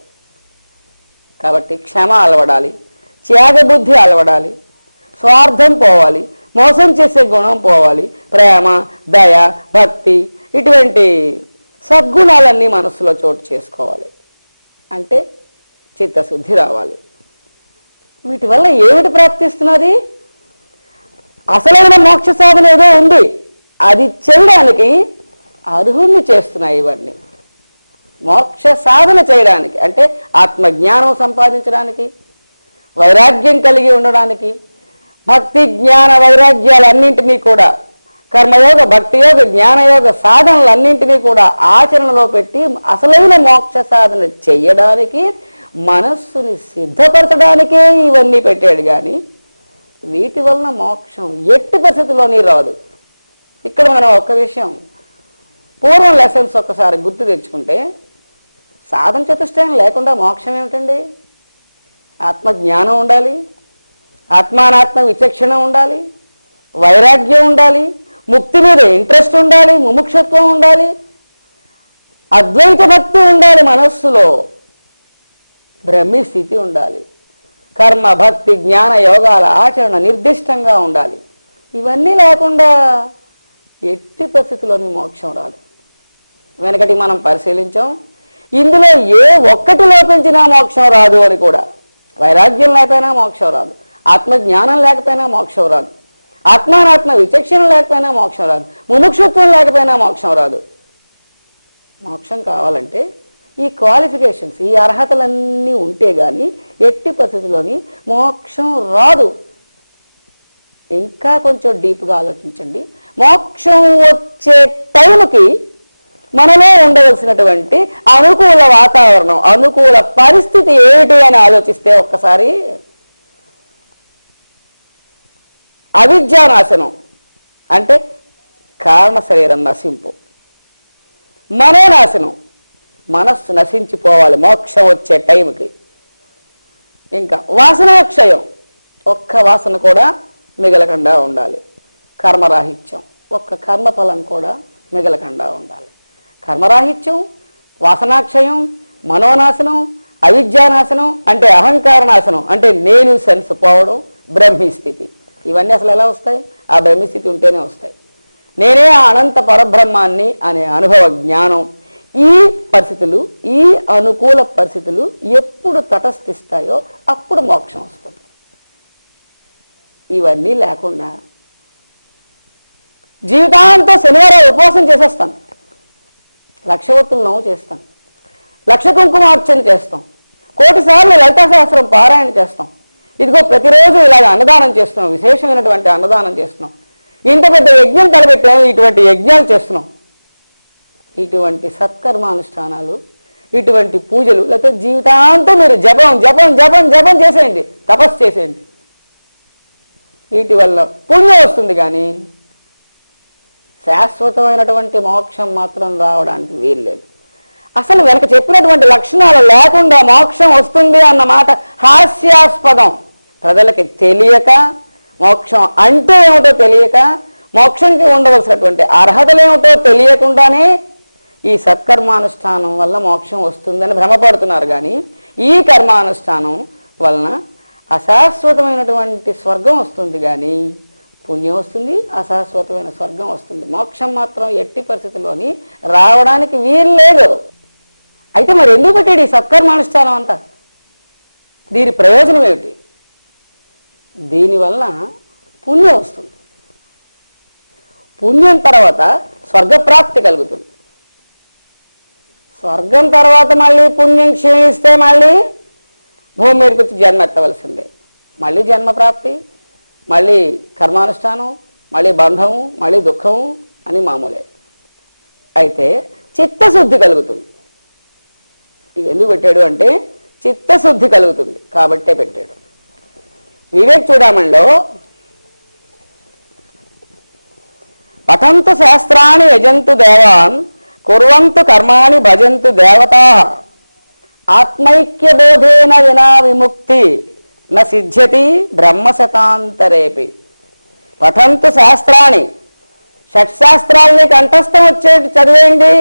కాబట్టి క్షమ అలవడాలి, త్యాగబుద్ధి అలవడాలి, స్వార్థం పోవాలి, మోసం చేసే గుణం పోవాలి, ప్రేమ, దయ, భక్తి ఇటువంటి సద్గుణాలన్నీ మనస్సులో చోటు చేసుకోవాలి. అంటే చిత్తశుద్ధి రావాలి. వీటి వల్ల ఏమిటి ప్రాప్తిస్తున్నది? అసలైన మోక్ష సాధన ఏదో ఉంది, అది చేయడానికి అర్హుల్ని చేస్తున్నాయి ఇవన్నీ. మోక్ష సాధన చేయడానికి అంటే ఆత్మజ్ఞానం సంపాదించడానికి, వైరాగ్యం కలిగి ఉండడానికి, భక్తి, జ్ఞాన, వైరాగ్యాలన్నింటినీ కూడా కర్మయోగ, భక్తియోగ, జ్ఞానయోగ సాధనలన్నింటినీ కూడా ఆచరణలో పెట్టి అసలైన మోక్ష సాధన చెయ్యడానికి, మనస్సుని సిద్ధపరచడానికే ఇవన్నీ పెట్టాడు. కానీ వీటి వలన మోక్షం ఎట్టి పరిస్థితుల్లోని రాదు. ఇక్కడ మనం ఒక్క విషయం, పూర్వం లెసన్స్ ఒక్కసారి గుర్తు తెచ్చుకుంటే, సాధన చతుష్టయం లేకుండా మోక్షం ఏమిటండి? ఆత్మజ్ఞానం ఉండాలి, ఆత్మానాత్మ విచక్షణ ఉండాలి, వైరాగ్యం ఉండాలి, ముక్తి మీద ఇంట్రెస్ట్ ఉండాలి, ముముక్షత్వం ఉండాలి, అద్వైత భక్తి ఉండాలి, మనస్సులో బ్రహ్మి స్థితి ఉండాలి, కర్మ, భక్తి, జ్ఞాన యోగాల ఆచరణ నిర్దిష్టంగా ఉండాలి. ఇవన్నీ లేకుండా ఎట్టి పరిస్థితిలోని మోక్షం రాదు. వెనకటి మనం పరిశీలించాం, ఇందులో ఏ ఒక్కటి లోపించినా మోక్షం రాదు అని కూడా. వైరాగ్యం లేకపోయినా మోక్షం రాదు, ఆత్మజ్ఞానం లేకపోయినా మోక్షం రాదు, ఆత్మానాత్మ విచక్షణ లేకపోయినా మోక్షం రాదు, ముముక్షత్వం లేకపోయినా మోక్షం రాదు. మోక్షం కావాలంటే ఈ క్వాలిఫికేషన్స్, ఈ అర్హతలన్నీ ఉంటే గాని ఎట్టి పరిస్థితుల్లోని మోక్షం రాదు. ఇంకా కొంచెం డీప్గా ఆలోచించండి. మోక్షం వచ్చే టైంకి మనలో ఉండవలసినటువంటి అనుకూల వాతావరణం, అనుకూల పరిస్థితి ఏమిటి అని ఆలోచిస్తే ఒక్కసారి, అవిద్యానాశనం అంటే కారణ శరీరం నశింపు, మనోనాశనం మనస్సు నశించిపోవాలి మోక్షం వచ్చే టైంకి. ఇంకా వాసనాక్షయం, ఒక్క వాసన కూడా మిగలకుండా ఉండాలి. కర్మరాహిత్యం, ఒక్క కర్మఫలం కూడా మిగలకుండా ఉండాలి. కర్మరాహిత్యం, వాసనాక్షయం, మనోనాశనం, అవిద్యానాశనం అంటే అహంకార నాశనం, అంటే నేను సెన్స్ పోవడం, బ్రహ్మీ స్థితి. ఇవన్నీ అసలు ఎలా వస్తాయి? ఆ బ్రహ్మీ స్థితి ఉంటేనే వస్తాయి. నేనే ఆ అనంత పరబ్రహ్మాన్ని అనే అనుభవ జ్ఞానం. ఈ పరిస్థితులు, ఈ అనుకూల పరిస్థితులు ఎప్పుడు తటస్థిస్తాయో అప్పుడు మోక్షం వస్తుంది. ఇవన్నీ లేకుండా జీవితాంతం శనివారం ఉపవాసం చేసేస్తాం, లక్షవత్తులను చేస్తాం, లక్ష కుంకుమార్చన చేస్తాం, కోటిసార్లు లలితా సహస్రం పారాయణ చేస్తాం. ఇదిగో ప్రతిరోజు ఇలాగ అన్నదానం చేస్తున్నాం, విశేషమైనటువంటి అన్నదానం చేస్తున్నాం, ఇంత పెద్ద యజ్ఞం తలపెట్టాము, ఇటువంటి యజ్ఞాలు చేస్తున్నాం. ఇటువంటి సత్కర్మానుష్ఠానాలు, ఇటువంటి పూజలు, లేకపోతే జీవితాంతం మీరు జపం జపం జపం జపం చేసేయండి, తపస్సు చేసేయండి. వీటి వల్ల పుణ్యం వస్తుంది, కానీ శాశ్వతమైనటువంటి మోక్షం మాత్రం రావడానికి వీల్లేదు. అసలు వెనక చెప్పినటువంటి లక్షణాలు లేకుండా మోక్షం వస్తుంది అన్న మాట హాస్యాస్పదం. ప్రజలకి తెలియక, మోక్షం అంటే ఏమిటో తెలియక, మోక్షంకి ఉండవలసినటువంటి అర్హతలేమిటో తెలియకుండానే ఈ సత్కర్మానుష్ఠానం వల్ల మోక్షం వస్తుందని భ్రమపడుతున్నారు. కానీ ఈ కర్మానుష్ఠానం వలన అశాశ్వతమైనటువంటి స్వర్గం వస్తుంది, కానీ పుణ్యం వస్తుంది, అశాశ్వతమైన స్వర్గం వస్తుంది. మోక్షం మాత్రం ఎట్టి పరిస్థితుల్లోని రావడానికి వీలు లేదు. అయితే మరి ఎందుకు పెట్టాడు ఈ సత్కర్మానుష్ఠానం అంతా? దీని ప్రయోజనం ఏమిటి? దీనివల్ల పుణ్యం వస్తుంది, పుణ్యం తర్వాత స్వర్గప్రాప్తి కలుగుతుంది. స్వర్గం తర్వాత మళ్ళీ పుణ్యం క్షీణిస్తే మళ్ళీ భూమి మీదకి వచ్చి జన్మ ఎత్తవలసిందే. మళ్ళీ జన్మప్రాప్తి, మళ్ళీ కర్మానుష్ఠానం, మళ్ళీ బంధము, మళ్ళీ దుఃఖము అని మామూలే. అయితే చిత్తశుద్ధి కలుగుతుంది. ఇది ఎందుకు పెట్టాడు అంటే చిత్తశుద్ధి కలుగుతుంది కాబట్టే పెట్టాడు. వివేక్ చూడమణిలో పఠంతు శాస్త్రాన్ని యజంతు దేవాన్ కుర్వంతు కర్మాణి భజంతు దేవతా ఆత్మైక్యబోధేన వినా విముక్తి న సిద్ధ్యతి బ్రహ్మశతాంతరేపి. పఠంతు శాస్త్రాన్ని, షట్శాస్త్రాల్ని కంఠస్థం వచ్చేటి చదివేయండి,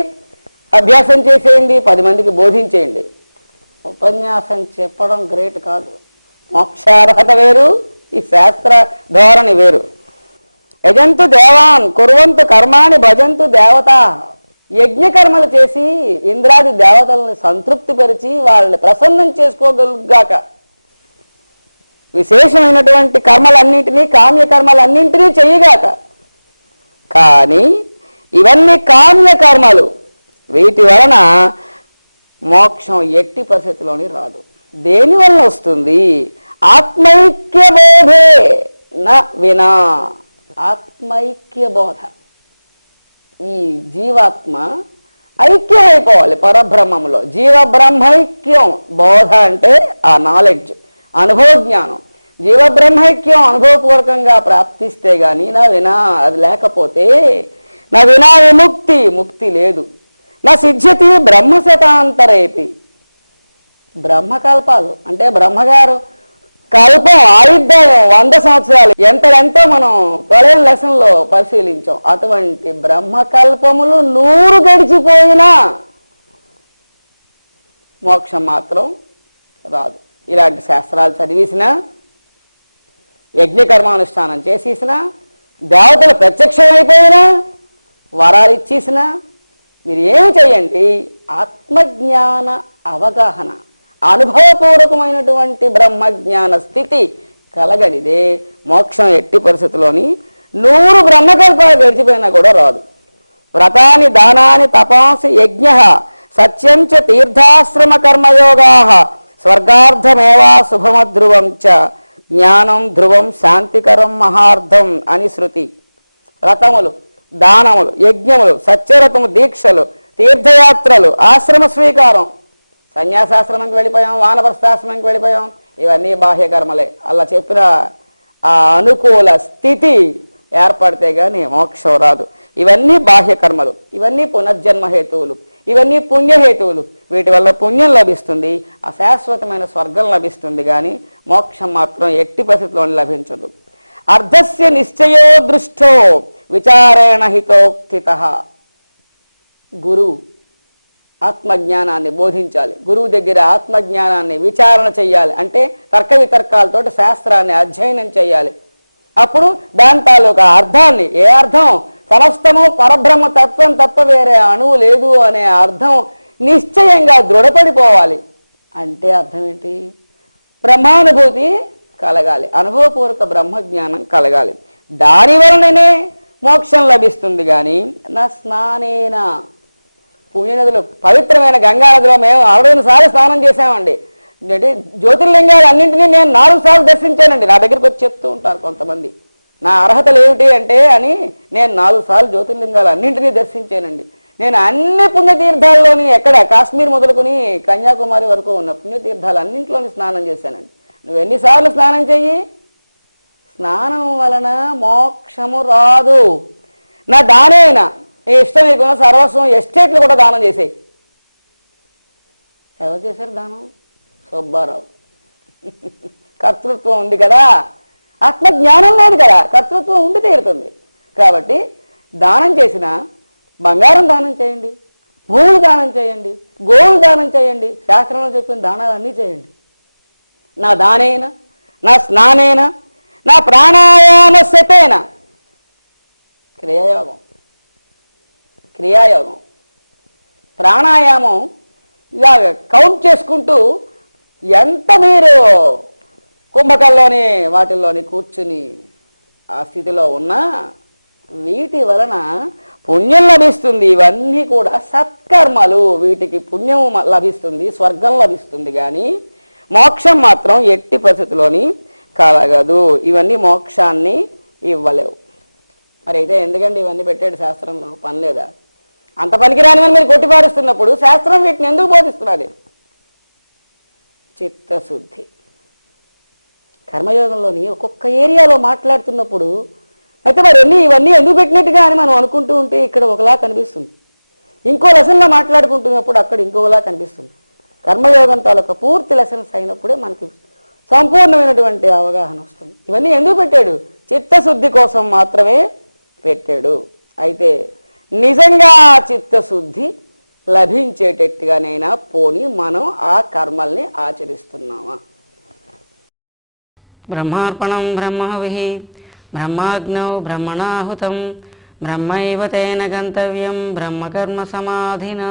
అభ్యాసం చేసేయండి, 10 మందికి బోధించేయండి. ఉపన్యాసం చెప్పడం గ్రేట్ కాదు. మోక్షార్హత వేరు, ఈ శాస్త్ర ధోరణి వేరు. యజంతు దేవాన్ కుర్వంతు కర్మాణి భజంతు దేవత. యజ్ఞకర్మలు చేసి ఇంద్రాది దేవతలను సంతృప్తిపరిచి వాళ్ళని ప్రసన్నం చేసుకోగలుగాక. విశేషమైనటువంటి కర్మలన్నింటినీ, కామ్యకర్మలన్నింటినీ చెయ్యగాక. కానీ ఇవన్నీ కామ్యకర్మలు, వీటి వలన మోక్షం ఎట్టి పరిస్థితిలోని రాదు. దేని వలన వస్తుంది? ఆత్మైక్య బోధే న వినా. ఆత్మైక్య బోధ, ఈ జీవాత్మ ఐక్యం అయిపోవాలి పరబ్రహ్మంలో. జీవ బ్రహ్మైక్యం, బోధ అంటే ఆ నాలెడ్జ్, అనుభవ జ్ఞానం. జీవ బ్రహ్మైక్యం అనుభవపూర్వకంగా ప్రాప్తిస్తే గాని నా వినా అది లేకపోతే నా వినా విముక్తి, ముక్తి లేదు. నా సిద్ధ్యతి బ్రహ్మశతాంతరేపి, బ్రహ్మకల్పాలు అంటే బ్రహ్మగారు కల్పం ఆయుర్దాయం 100 సంవత్సరాలు ఎంతెంతో మనం ప్రళయం లెసన్లో పరిశీలించాం. అటువంటి బ్రహ్మకల్పములు 100 గడిచిపోయినా మోక్షం మాత్రం రాదు. ఇలాంటి శాస్త్రాలు చదివేసినా, యజ్ఞకర్మానుష్ఠానం చేసేసినా, దేవతలు ప్రత్యక్షమైపోయినా, వరాలు ఇచ్చేసినా, మీరు ఏమి చేయండి, ఆత్మజ్ఞాన అవగాహన, అనుభవపూర్వకమైనటువంటి బ్రహ్మజ్ఞాన స్థితి కలగలిదే మోక్షం ఎట్టి పరిస్థితిలోని 100 బ్రహ్మకల్పాలు గడిచిపోయినా కూడా రాదు. వ్రతాని దానాని తపాసి యజ్ఞ సత్యంచ తీర్థాశ్రమ కర్మయోగా స్వర్గార్థమేవా శుభమధ్రువం చ జ్ఞానం ధ్రువం శాంతికరం మహార్థం అని శృతి. వ్రతములు, దానములు, యజ్ఞములు, సత్యరతము, దీక్షలు, తీర్థయాత్రలు, ఆశ్రమ స్వీకారం, సన్యాసాశ్రమంకి వెళ్ళిపోయాం, వానప్రస్థాశ్రమంకి వెళ్ళిపోయాం, ఇవన్నీ బాహ్య కర్మలే. అలా చెప్పిన ఆ అనుకూల స్థితి ఏర్పడితే గాని మోక్షం రాదు. ఇవన్నీ బాహ్య కర్మలు, ఇవన్నీ పునర్జన్మ హేతువులు, ఇవన్నీ పుణ్యహేతువులు. వీటి వల్ల పుణ్యం లభిస్తుంది, అశాశ్వతమైన స్వర్గం లభిస్తుంది, కానీ మోక్షం మాత్రం ఎట్టి పరిస్థితిలో లభించదు. అర్ధస్య నిశ్చయో దృష్టో విచారేణ హితోక్తితః. గురువు ఆత్మజ్ఞానాన్ని బోధించాలి. గురువు దగ్గర ఆత్మజ్ఞానాన్ని విచారణ చెయ్యాలి. అంటే తర్క వితర్కాలతోటి శాస్త్రాన్ని అధ్యయనం చేయాలి. అప్పుడు దాని తాలూకా అర్థాన్ని, ఏ అర్థం, సమస్తము పరబ్రహ్మ తత్వం తప్ప వేరే అణువు లేదు అనే అర్థం నిశ్చయంగా దృఢపడిపోవాలి. అంటే అర్థం ఏంటి, బ్రహ్మానుభూతి కలగాలి, అనుభవపూర్వక బ్రహ్మజ్ఞానం కలగాలి. దాని వలననే మోక్షం లభిస్తుంది. కానీ నా స్నానేనా, పుణ్యనదులు, పవిత్రమైన గంగా నదిలో మేము 60 సార్లు స్నానం చేసామండి. అంటే జ్యోతిర్లింగాలు అన్నింటినీ నేను 4 సార్లు దర్శించానండి. నా దగ్గరికి వచ్చి చెప్తూ ఉంటారు కొంతమంది, నా అర్హతలు ఏమిటి అంటే అని. నేను 4 సార్లు జ్యోతిర్లింగాలు అన్నింటినీ దర్శించానండి. నేను అన్ని పుణ్యతీర్థాల్లోని, ఎక్కడ కాశ్మీర్ మొదలుకొని కన్యాకుమారి వరకు ఉన్న పుణ్యతీర్థాలు అన్నింటిలోని స్నానం చేశానండి. నువ్వు ఎన్నిసార్లు స్నానం చెయ్యి, స్నానం వలన మోక్షము రాదు. నా దానేనా, నీ ఇష్టం లేకున్నా సర్వస్వం, ఎస్టేట్లు కూడా దానం చేసేయి. ఎవరు చేశారు దానం? సుబ్బారావు. కర్తృత్వం ఉంది కదా, ఆత్మజ్ఞానం లేదు కదా, కర్తృత్వం ఉండి తీరుతుంది. కాబట్టి దానం చేసిన బంగారం దానం చేయండి, భూములు దానం చేయండి, గోవులు దానం చేయండి, శాస్త్రంలో చెప్పిన దానాలన్నీ చేయండి. నా దానేన, నా స్నానేన, నా ప్రాణాయామ శతేన, క్రియాయోగం, క్రియాయోగం, ప్రాణాయామం ఇలా కౌంట్ చేసుకుంటూ ఎంత మీరు కుంభకల్లోని వాటిల్లోని కూర్చుని ఆ స్థితిలో ఉన్నా వీటి వలన పుణ్యం లభిస్తుంది. ఇవన్నీ కూడా సత్కర్మలు, వీటికి పుణ్యం లభిస్తుంది, స్వర్గం లభిస్తుంది, కానీ మోక్షం మాత్రం ఎట్టి పరిస్థితిలోని కలగదు. ఇవన్నీ మోక్షాన్ని ఇవ్వలేవు. మరి అయితే ఎందుకండి ఇవన్నీ పెట్టాడు శాస్త్రంలో? పని లేదా? అంత పనికిరానివని మీరు కొట్టిపారుస్తున్నప్పుడు శాస్త్రం వీటిని ఎందుకు బోధిస్తున్నది? చిత్తశుద్ధి. కర్మయోగంలోని ఒక్కొక్క ఏరియాలో మాట్లాడుతున్నప్పుడు అయితే మరి ఇవన్నీ ఎందుకు పెట్టినట్టుగా అని మనం అనుకుంటూ ఉంటే ఇక్కడ ఒకలా కనిపిస్తుంది, ఇంకో లెసన్లో మాట్లాడుకుంటున్నప్పుడు అక్కడ ఇంకోలా కనిపిస్తుంది. కర్మయోగం తాలూకా పూర్తి లెసన్స్ అయినప్పుడే మనకి సంపూర్ణమైనటువంటి అవగాహన వస్తుంది. ఇవన్నీ ఎందుకు పెట్టాడు? చిత్తశుద్ధి కోసం మాత్రమే పెట్టాడు. అయితే నిజంగా చిత్తశుద్ధి లభించేటట్టుగానైనా పోని మనం ఆ కర్మల్ని ఆచరిస్తున్నామా? బ్రహ్మార్పణం బ్రహ్మహవిః బ్రహ్మాగ్నౌ బ్రహ్మణాహుతం బ్రహ్మైవ తేన గంతవ్యం బ్రహ్మకర్మ సమాధినా.